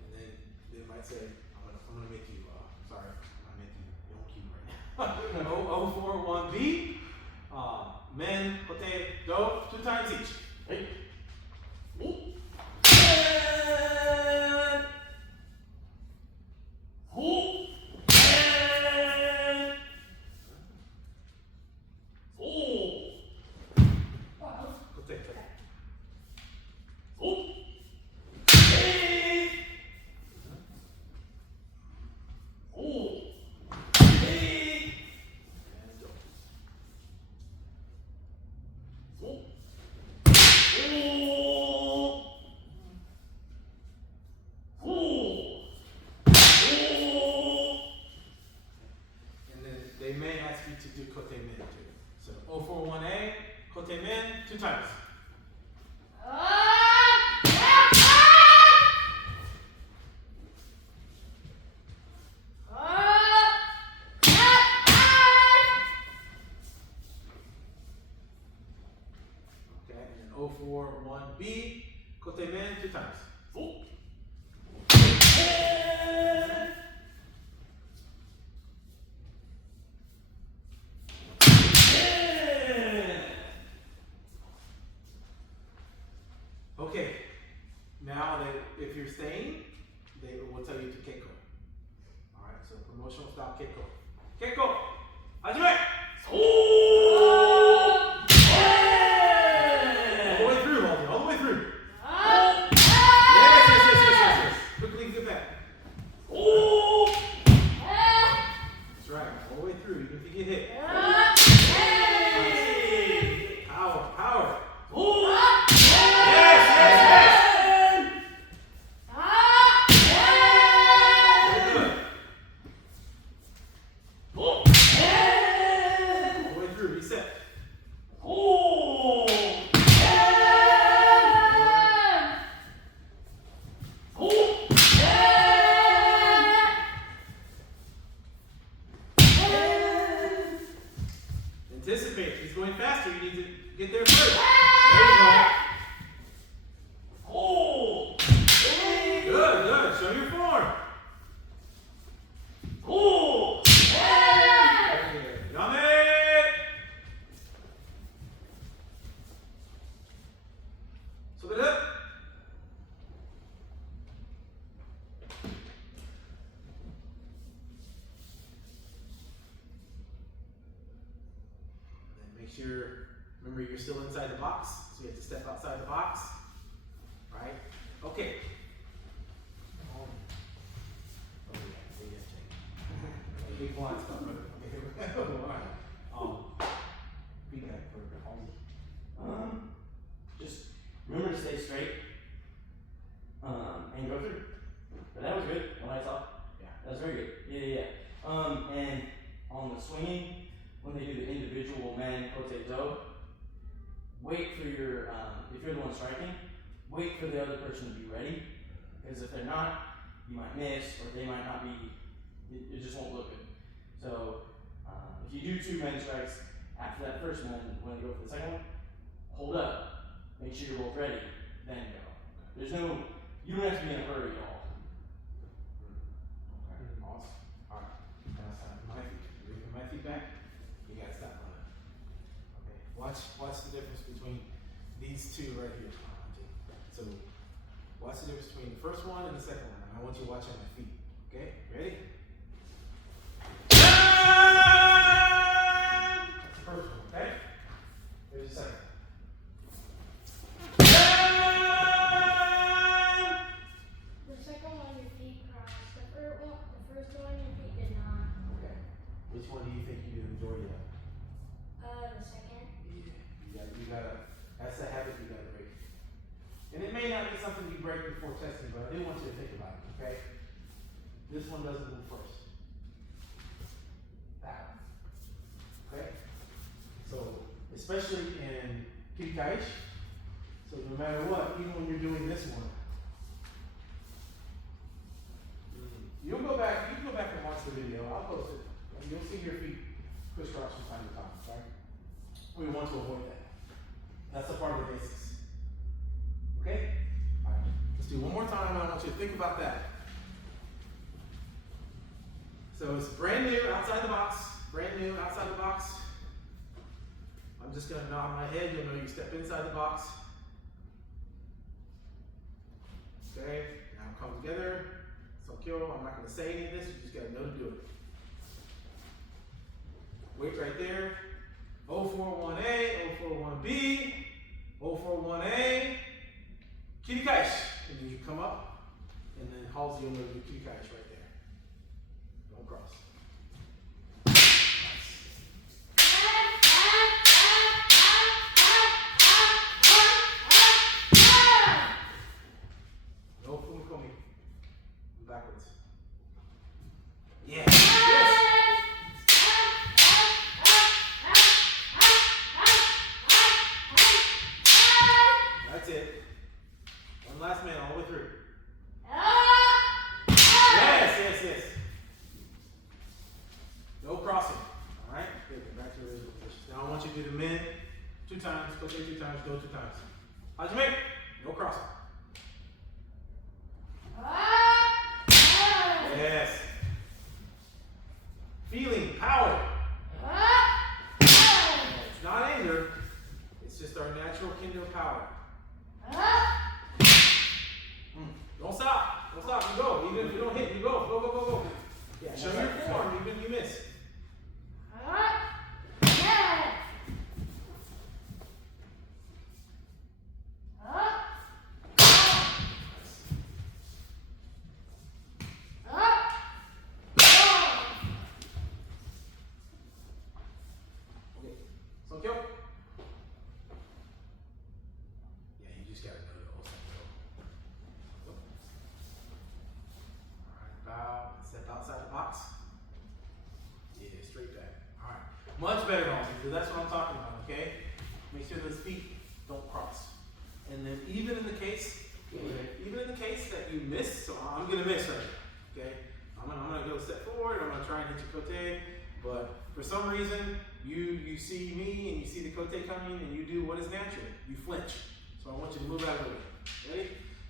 And then they might say, I'm gonna make you, sorry, I'm gonna make you your own cue right now. 041B, men, kote, do, 2 times each. Hey. Kote. And do. And then they may ask you to do kote men too. So 041A, kote men 2 times. Okay, and then 041B, kote men 2 times. Okay, now if you're staying, they will tell you to keiko. Alright, so promotional style keiko. Keiko! Hajime! All the way through, Halsey, all the way through. Yes. Quickly get back. That's right, all the way through, even if you get hit. Power. Yes. Very good. All the way through, reset. Anticipate, he's going faster, you need to get there first. There you go. Good, show your form. Yame! So it up. Then make sure, remember you're still inside the box, so you have to step outside the box. Right? Okay. Big blind stuff, brother. Okay, alright. Feedback for Halsey. Just remember to stay straight. And go through. But that was good. What I saw. Yeah. That was very good. Yeah. And on the swinging, when they do the individual man kote do, wait for your if you're the one striking, wait for the other person to be ready, because if they're not, you might miss, or they might not be, it just won't look good. So, if you do 2 men strikes, after that first one, when you go for the second one, hold up, make sure you're both ready, then go. There's no, you don't have to be in a hurry at all. Okay, awesome. Alright, now it's time for my feet. You ready for my feedback? You gotta stop running. Okay, watch the difference between these two right here. So, watch the difference between the first one and the second one. I want you to watch on my feet. Okay, ready? That's the first one, okay? Here's the second. The second one, your feet crossed. The first one, your feet did not. Okay. Which one do you think you do the majority of? The second. Yeah, you gotta, that's a habit you gotta break. And it may not be something you break before testing, but I do want you to think about it, okay? This one doesn't move first. That one. Okay? So, especially in Kirikaish, so no matter what, even when you're doing this one, you can go back and watch the video, I'll post it, and you'll see your feet crisscross from time to time, right? We want to avoid that. That's a part of the basics. Okay? Alright, let's do one more time. I want you to think about that. So it's brand new, outside the box. Brand new, outside the box. I'm just gonna nod my head, you'll know you step inside the box. Okay, now come together. So I'm not gonna say any of this, you just gotta know to do it. Wait right there. 041A, 041B, 041A, Kirikaish. And then you come up, and then Halsey will know your Kirikaish right there. Don't cross. No Fumakomi. Backwards. Yeah. Yes. That's it. One last man all the way through. Yes. No crossing. Alright? Good. Back to the original position. Now I want you to do the men 2 times, go 2 times, go 2 times. How'd you make? No crossing. Yes. Feeling power. It's not anger. It's just our natural kendo power. Don't stop. Don't stop. You go. Even if you don't hit, you go. Go. Yeah, show your form even if you miss. Okay. Sonkyo. Yeah, you just gotta know the whole Sonkyo. Alright, bow, step outside the box. Yeah, straight back. Alright. Much better, Halsey, because that's what I'm talking about, okay? Make sure those feet don't cross. And then even in the case that you miss, so I'm gonna miss right now, okay? I'm gonna go step forward, I'm gonna try and hit your kote, but for some reason, you see me and you see the kote coming and you do what is natural. You flinch. So I want you to move out of the way. Ready?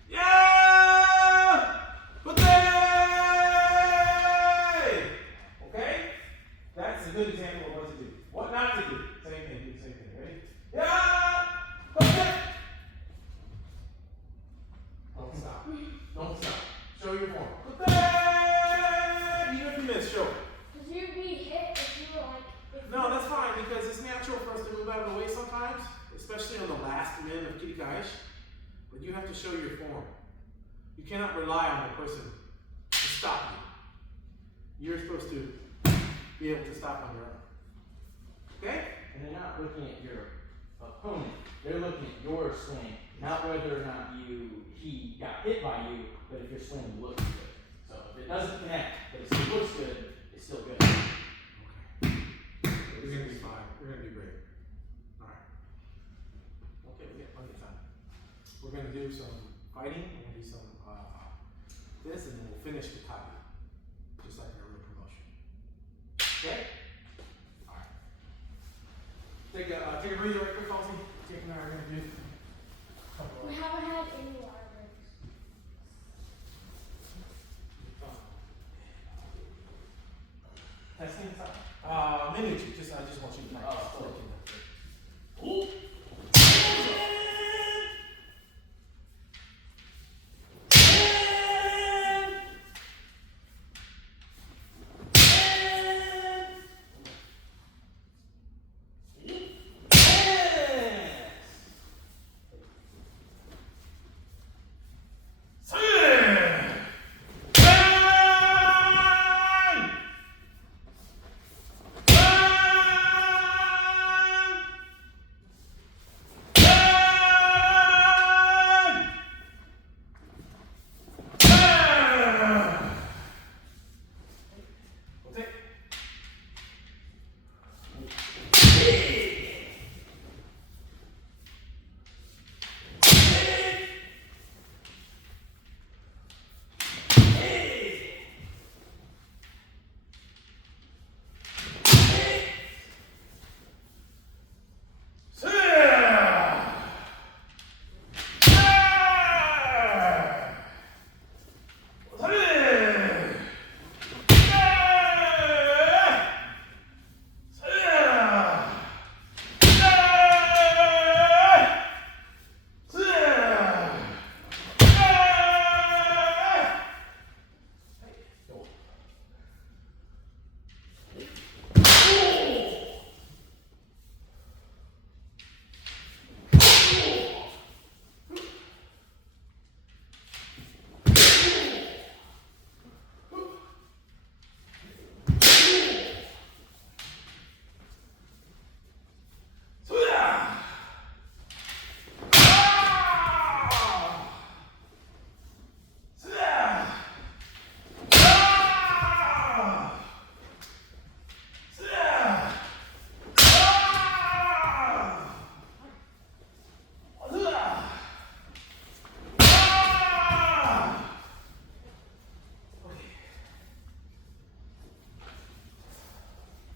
Yeah! Kote! Okay? That's a good example of what to do. What not to do. Same thing, do the same thing. Ready? Yeah! Kote! Don't stop. Don't stop. Show your form. Kote! Even if you miss, show it. Because you'd be hit if you were like. No, that's fine because it's natural for us to move out of the way sometimes, especially on the last men of Kirikaish. But you have to show your form. You cannot rely on the person to stop you. You're supposed to be able to stop on your own. Okay? And they're not looking at your opponent. They're looking at your swing, not whether or not he got hit by you, but if your swing looks good. So if it doesn't connect, but it still looks good, it's still good. Okay. You're gonna be fine. You're gonna be great. Alright. Okay, we got plenty of time. we're gonna do some fighting, we're gonna do some, this, and then we'll finish the copy. Just like in a real promotion. Okay? Alright. Take a breather right quick, Halsey. Jake and I are gonna do a couple We of, haven't had any water breaks. Testing stuff. miniature, I just want you to practice. Oh, cool. Ooh.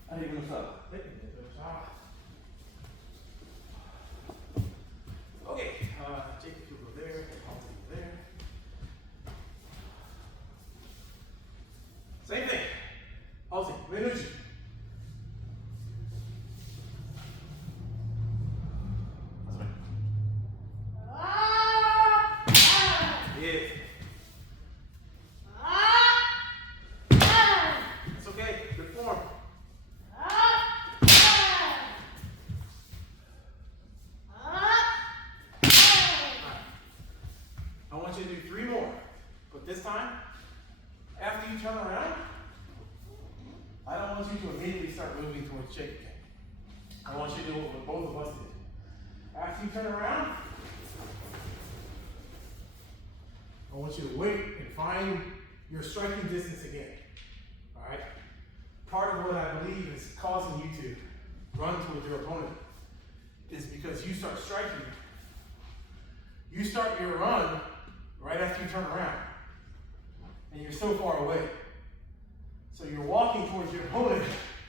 How do you gonna stop? Okay, Jacob, you go there, Halsey go there. Same thing. Halsey, Minucci. Yeah. It's okay, good form. I want you to do 3 more, but this time, after you turn around, I don't want you to immediately start moving towards Jake again. I want you to do what both of us did. After you turn around, I want you to wait and find your striking distance again. Alright? Part of what I believe is causing you to run towards your opponent is because you start striking. You start your run right after you turn around. And you're so far away. So you're walking towards your opponent,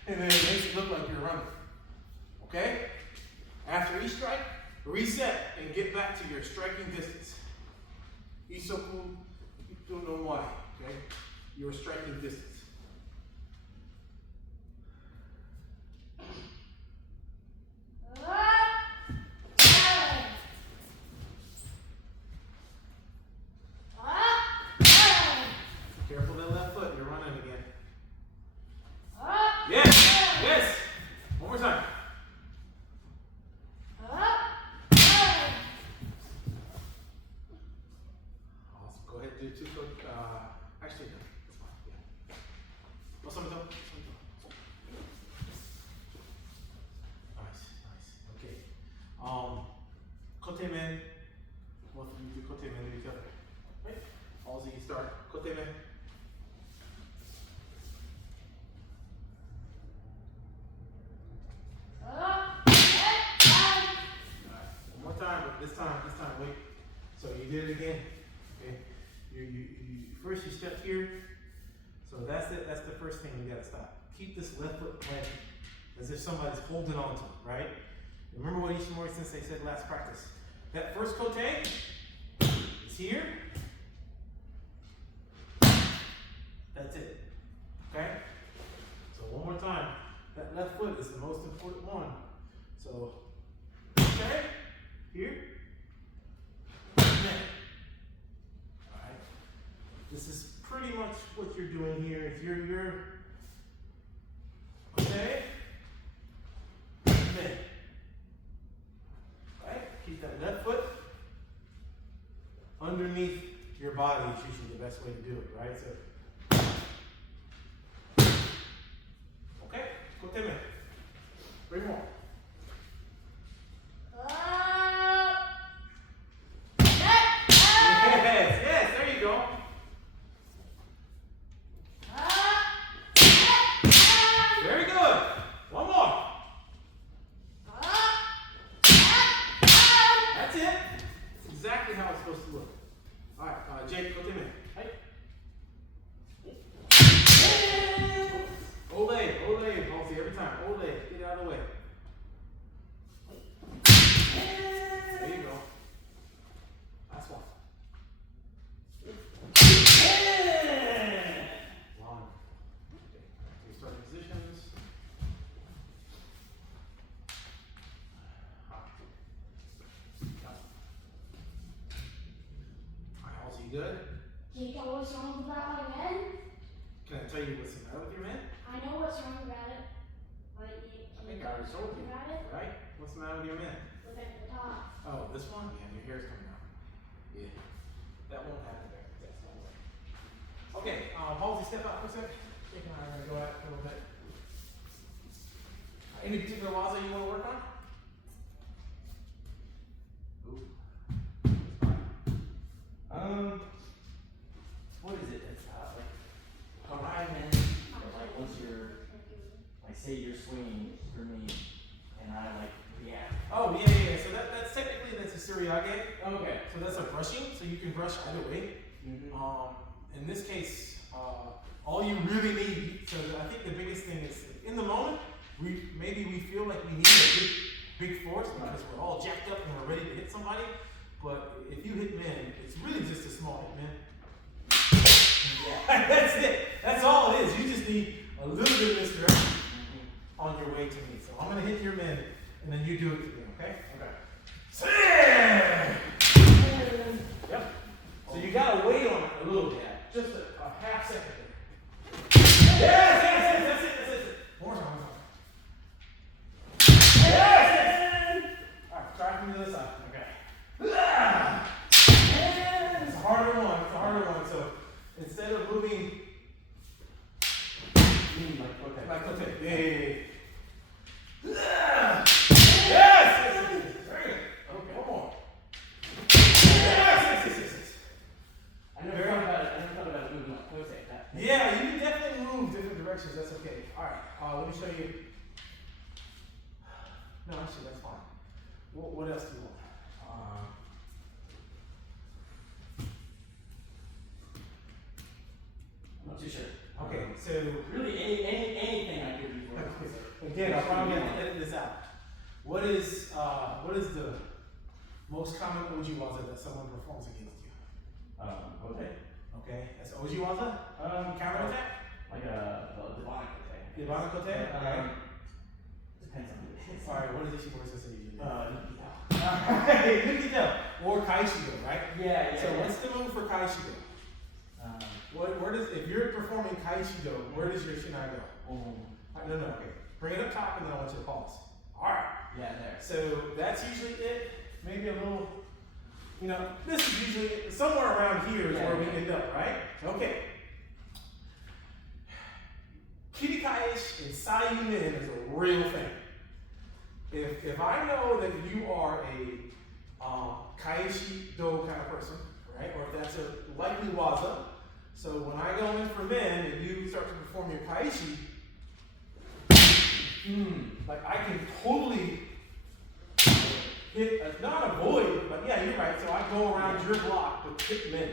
and then it makes it look like you're running. Okay? After each strike, reset and get back to your striking distance. Isoku ito no wai. Okay? Your striking distance. Careful that left foot, you're running again. Yes! Yes! One more time. Awesome. Go ahead and do 2 foot. Actually, no. That's fine. Yeah. What's up, though? Nice, nice. Okay. Kote men. Both of you do kote men to each other. Right? All you start. Kote men. Alright. One more time, but this time, wait. first you step here. So that's it. That's the first thing you gotta stop. Keep this left foot planted, as if somebody's holding on to it, right? Remember what Ishimori Sensei said last practice. That first kote is here. That's it. Okay? So one more time. That left foot is the most important one. So, okay, here. Alright. This is pretty much what you're doing here. If you're okay. Right? Keep that left foot underneath your body is usually the best way to do it, right? So okay, kote. 3 more. Yes, there you go. Very good. One more. That's it. That's exactly how it's supposed to look. All right, Jake, kote me. Ole, Halsey, every time. Ole, get out of the way. There you go. Last one. One. Okay, start positions. Alright, Halsey, you good? Do you know what's wrong about my men? Can I tell you what's the matter with your man? I know what's wrong about it. But I think I already told you, about it? right? What's the matter with your man? Look at the top. Oh, this one? Yeah, your hair's coming out. Yeah. That won't happen there. That's not right. Okay, Halsey, step out for a sec. Jake and I are gonna go out a little bit. Any particular waza you wanna work on? Ooh. What is it? It's like Haraimen, or like once you're, like say you're swinging for me, and I like react. Oh, yeah. So that's technically that's a Suriage. Okay. So that's a brushing, so you can brush either way. Mm-hmm. In this case, all you really need, so I think the biggest thing is, in the moment, maybe we feel like we need a big force because we're all jacked up and we're ready to hit somebody, but if you hit men, it's really just a small hit, man. That's it. That's all it is. You just need a little bit of misdirection on your way to me. So I'm gonna hit your men, and then you do it to me, okay? Okay. Yep. So you gotta wait on it a little bit, just a half second. Yes, that's it. More time. Yes. All right, try from the other side. Okay. It's a harder one. So instead of moving, like okay, yeah. Yes. Very good. Okay, one more. Yes. I never thought about it moving like Kote. Yeah, you can definitely move different directions. That's okay. All right. Let me show you. No, actually, that's fine. What else do you want? I'm not too sure. Okay, so Really, anything I could do for it. again, I'll probably have to edit this out. What is the most common Ojiwaza that someone performs against you? Okay. Okay, that's Ojiwaza? Counter attack? Like a Divine Kote. Divine Kote? Okay. Depends on who it is. Sorry, what is Ishimori Sensei usually do? Nikita. Hey, Nikita! Or Kaishido, right? Yeah. So what's the move for Kaishido? Where does, if you're performing Kaishido, where does your Shinai go? No, okay. Bring it up top and then I want you to pause. Alright. Yeah, there. So that's usually it. Maybe a little, this is usually, somewhere around here is where we end up, right? Okay. Kirikaish and Sayumen is a real thing. If I know that you are a Kaishido kind of person, right? Or if that's a likely waza, so when I go in for men and you start to perform your Kaishi, like I can totally hit, not avoid, but yeah, you're right. So I go around your block with hit men.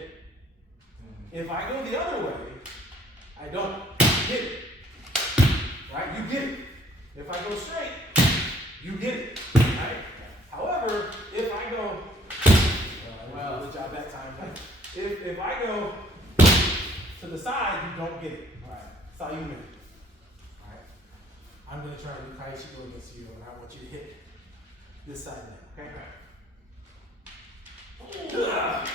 If I go the other way, I don't get it. Right? You get it. If I go straight, you get it. Right? However, if I go, well, good job that time. If I go to the side, you don't get it. All right. That's how you win. All right. I'm gonna try to do Kai Shido against you, and I want you to hit this side now. Okay. Yes,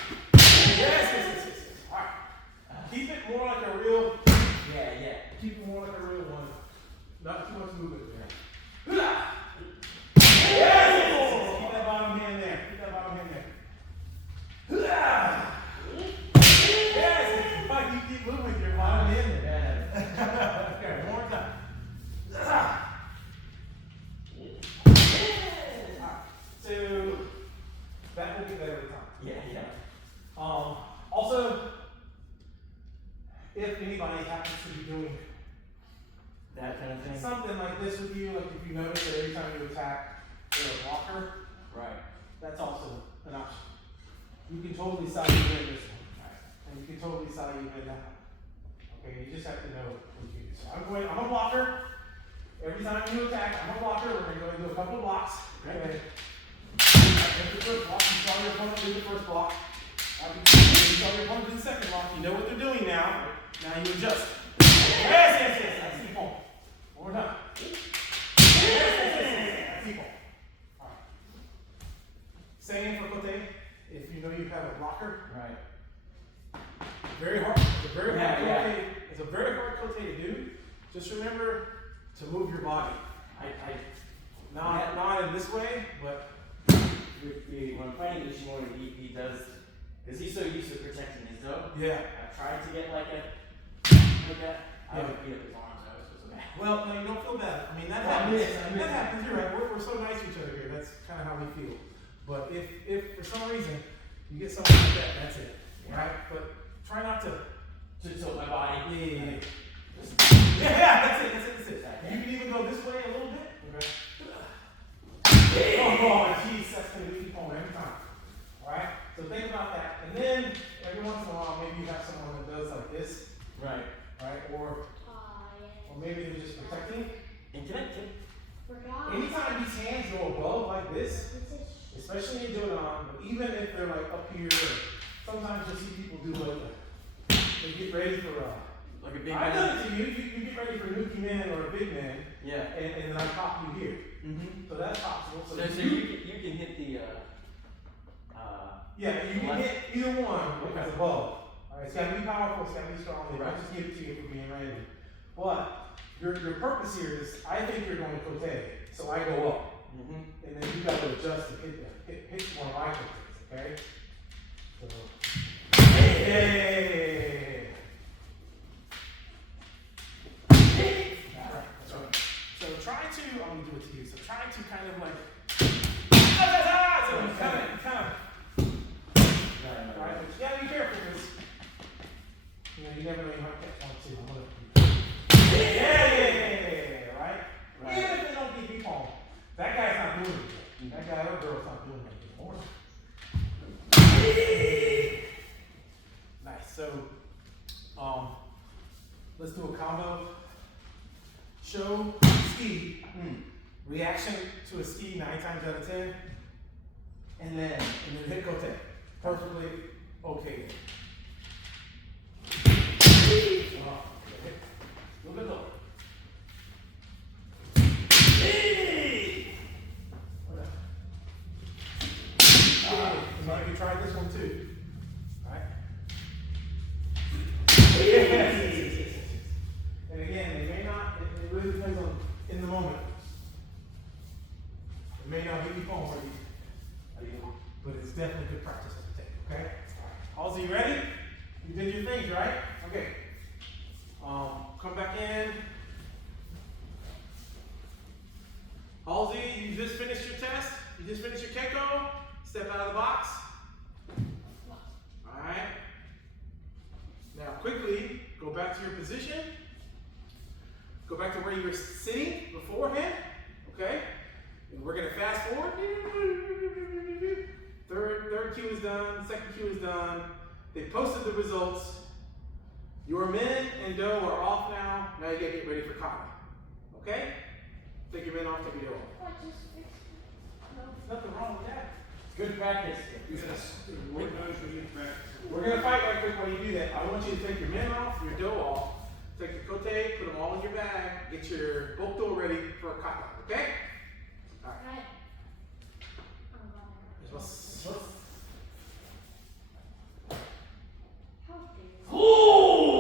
yes. All right. Keep it more like a real. Yeah. Keep it more like a real one. Not too much movement there. Yes. Keep that bottom hand there. Keep that bottom hand there. Yes. But you keep moving with your bottom hand there. Okay, one more time. So that will get better every time. Yeah. Also, if anybody happens to be doing That kind of thing. something like this with you, like if you notice that every time you attack with a blocker, Right. that's also an option. You can totally side you win this one. And you can totally side you win that one. Okay, you just have to know what you do. So I'm a blocker. Every time you attack, I'm a blocker. We're gonna go and do a couple of blocks. Okay. After the first block, you saw your opponent do the first block. After you saw your opponent do the second block, you know what they're doing now. Now you adjust. Yes. That's the point. One more time. Yes. That's the point. All right. Same for Kote. If you know you have a blocker, Right. very hard. It's a very hard Yeah. Kote. It's a very hard Kote to do. Just remember to move your body. Not in this way, but When I'm playing Ishimori, he does, because he's so used to protecting his dough. yeah. I've tried to get like that. I would beat up his arms. I was so bad. Well, no, you don't feel bad. I mean, that Well, I happens. miss. That happens. You're right. We're so nice to each other here. That's kind of how we feel. But if for some reason you get something like that, that's it. Right? But try not to. To tilt my body. Yeah. Just- Yeah, that's it. You can even go this way a little bit. Okay. Oh, jeez, that's gonna be home every time. Alright? So think about that. And then every once in a while, maybe you have someone that does like this, Right. right? Or maybe they're just protecting. And can I? Forgot. Anytime these hands go above like this, especially in Jodan, but even if they're like up here, sometimes you'll see people do like they get ready for Like a big I've man? done it to you. You get ready for a Nuki man or a big man, Yeah. and then I pop you here. Mm-hmm. So that's possible. So you can hit the Yeah, you can hit either one as above. Alright, it's gotta be powerful, it's gotta be strong. They might just give it to you for being random. But your purpose here is I think you're going Kote, so I go up. Mm-hmm. And then you gotta adjust to hit one of my Kotes, okay? So hey! Alright, so try to, I'm gonna do it to you, so try to kind of like so you kind of Alright, but you gotta be careful because you never know, you might catch one too. I'm gonna right? Even if they don't get deep home, that guy's not doing it. That guy or girl's not doing it anymore. Nice. So let's do a combo. Show ski. Reaction to a ski 9 times out of 10. And then hit Kote. Perfectly okay. A little bit lower. Maybe try this one too. Alright? Yes. And again, it may not, it really depends on in the moment. It may not give you home or but it's definitely good practice to take, okay? Also, you ready? You did your things, right? Okay. Come back in. Halsey, you just finished your test? You just finished your Keiko? Step out of the box. Alright. Now quickly, go back to your position. Go back to where you were sitting beforehand. Okay? And we're gonna fast forward. Third cue is done, second cue is done. They posted the results. Your men and do are off now. Now you gotta get ready for kata. Okay? Take your men off, take your do off. What, just fix no. Nothing wrong with that. It's good practice. Yes, what knows we need practice. We're gonna fight right quick while you do that. I want you to take your men off, your do off, take your kote, put them all in your bag, get your bokdo ready for a kata. Okay? Right. What's How big is it? Ooh!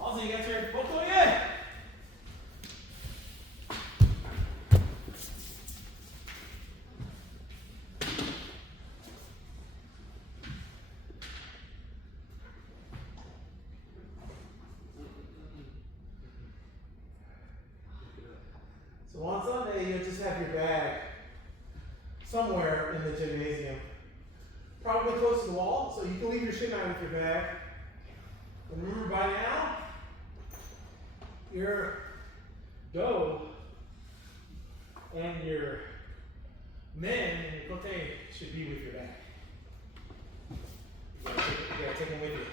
Also, you got your bokdo again. So on Sunday, you'll just have your bag somewhere in the gymnasium, probably close to the wall, so you can leave your shit out with your bag. And remember, by now, your dough and your men and your kote should be with your bag. You gotta take them with you.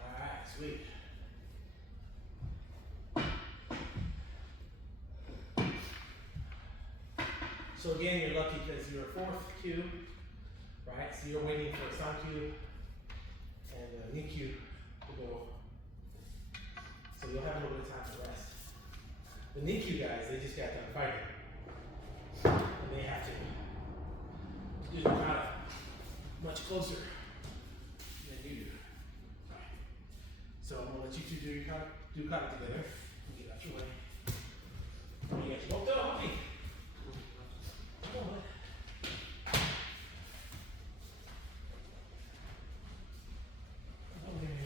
Alright, sweet. So again, you're lucky because you're fourth cue, right? So you're waiting for a sound cue and a knee cue to go. So you'll have a little bit of time to rest. The knee cue guys, they just got done fighting. And they have to do the kata much closer than you do. Right. So I'm gonna let you two do kata together. Get out your way. You got your bokdo, honey. Come on. Okay.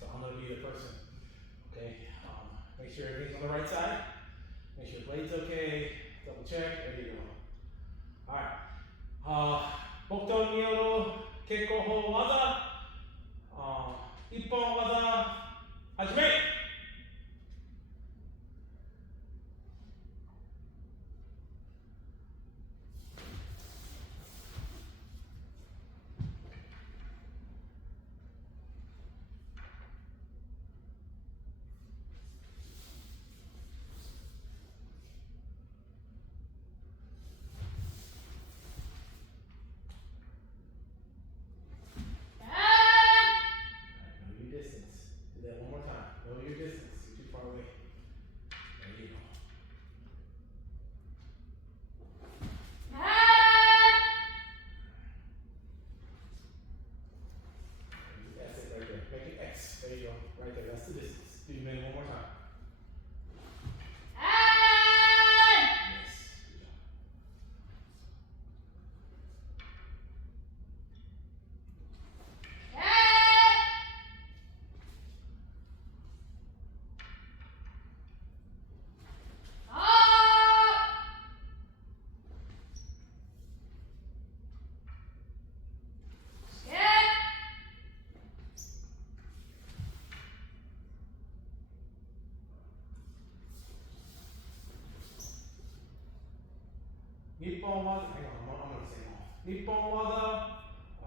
So I'm gonna be the person. Okay. Make sure everything's on the right side. Make sure the blade's okay. Double check. There you go. Alright. Bokdo Nyoto Nippon waza. Hang on, I'm gonna say them all. Nippon waza. I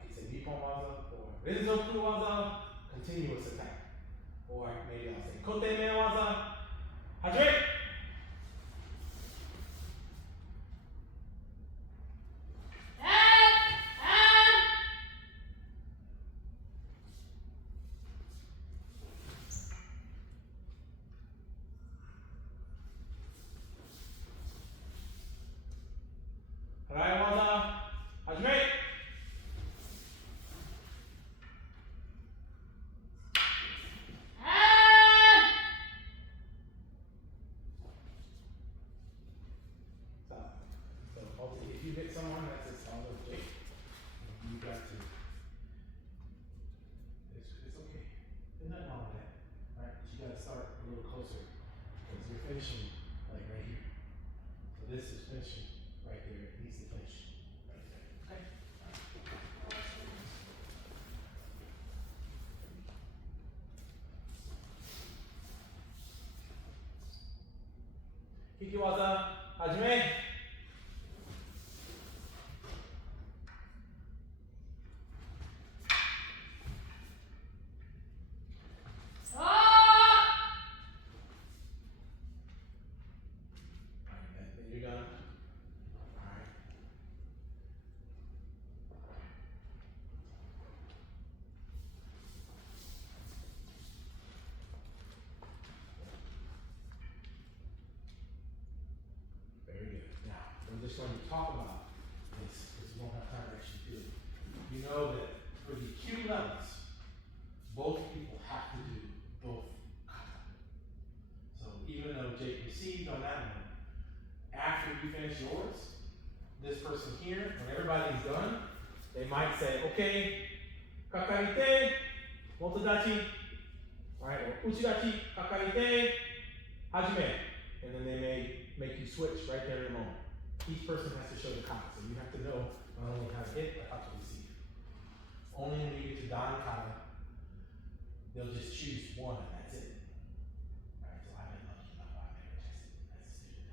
could say Nippon waza or Renzoku waza, continuous attack. Or maybe I'll say Kote me waza. Hajime. Harai waza. Hajime. So hopefully if you hit someone, that's a solid Jake. You got to. It's okay. There's nothing wrong with that. Right? But you gotta start a little closer. Because you're finishing like right here. So this is finishing right there. It needs to finish right there. Okay? Kiki waza, hajime. Alright, then you're done. Alright. Very good. Now, I'm just going to talk about this because we don't have time to actually do it. You know that for the Q levels, both people have to do both kata. So even though Jake received on that one, after you finish yours, this person here, when everybody's done, they might say, okay, kakarite, motodachi, right, or uchidachi, kakarite, hajime. And then they may make you switch right there in the moment. Each person has to show the kata, so you have to know not only how to hit, but how to receive. Only when you get to Dan kata, they'll just choose one and that's it. Alright, so I've been lucky enough, I've never tested it. That's stupid.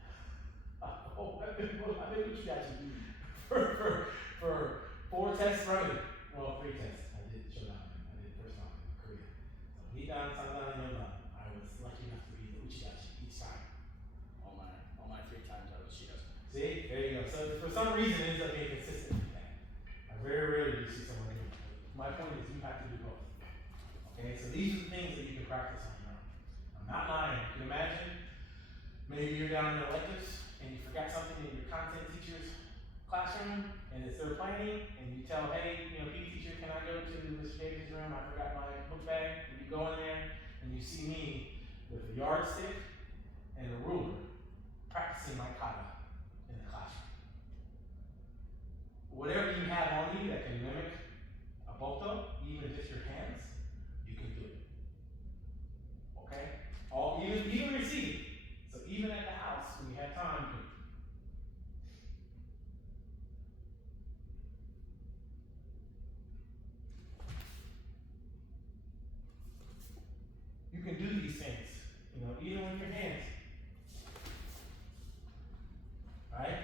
I've been uchidachi for 4 tests running. Well, 3 tests. I did Shodan. I did first round in Korea. So Hidan, Sandan, and Yodan. I was lucky enough to be the uchidachi each time. All my 3 times I was Shiraz. See? There you go. So for some reason it ends up being consistent with that. I very rarely do see someone doing it. My point is you have to do both. Okay, so these are the things that you can practice on your own. I'm not lying. You can imagine maybe you're down in electives and you forgot something in your content teacher's classroom and it's their planning and you tell, hey, you know, PE teacher, can I go to Mr. Davis' room? I forgot my book bag. And you go in there and you see me with a yardstick and a ruler practicing my kata in the classroom. Whatever you have on you that can mimic a boto, even just your hands, you can do it. Okay? Even receiving. So even at the house, when you have time, you can do these things. You know, even with your hands. Right?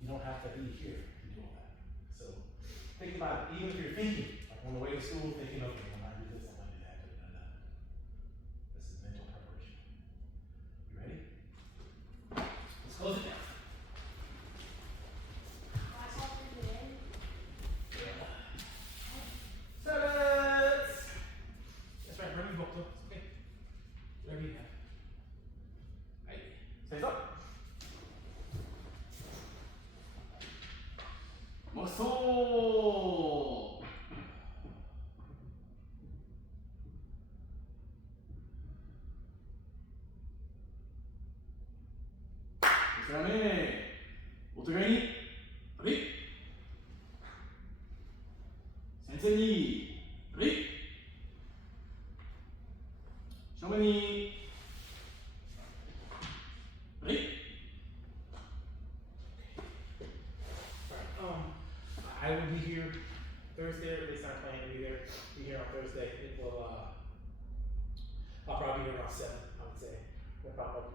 You don't have to be here to do all that. So think about it. Even if you're thinking, like on the way to school, thinking, okay, when I do this, I'm gonna do that, This is mental preparation. You ready? Let's close it down. Sevens! That's right, remember book though. It's okay. Whatever you have. Right. Stay up. Muscle. Examine. お互いにレディー。先生にレディー。正面にレディー。I will be here Thursday, or at least I'm planning to be there. Be here on Thursday. It will, I'll probably be here around 7, I would say. We'll pop up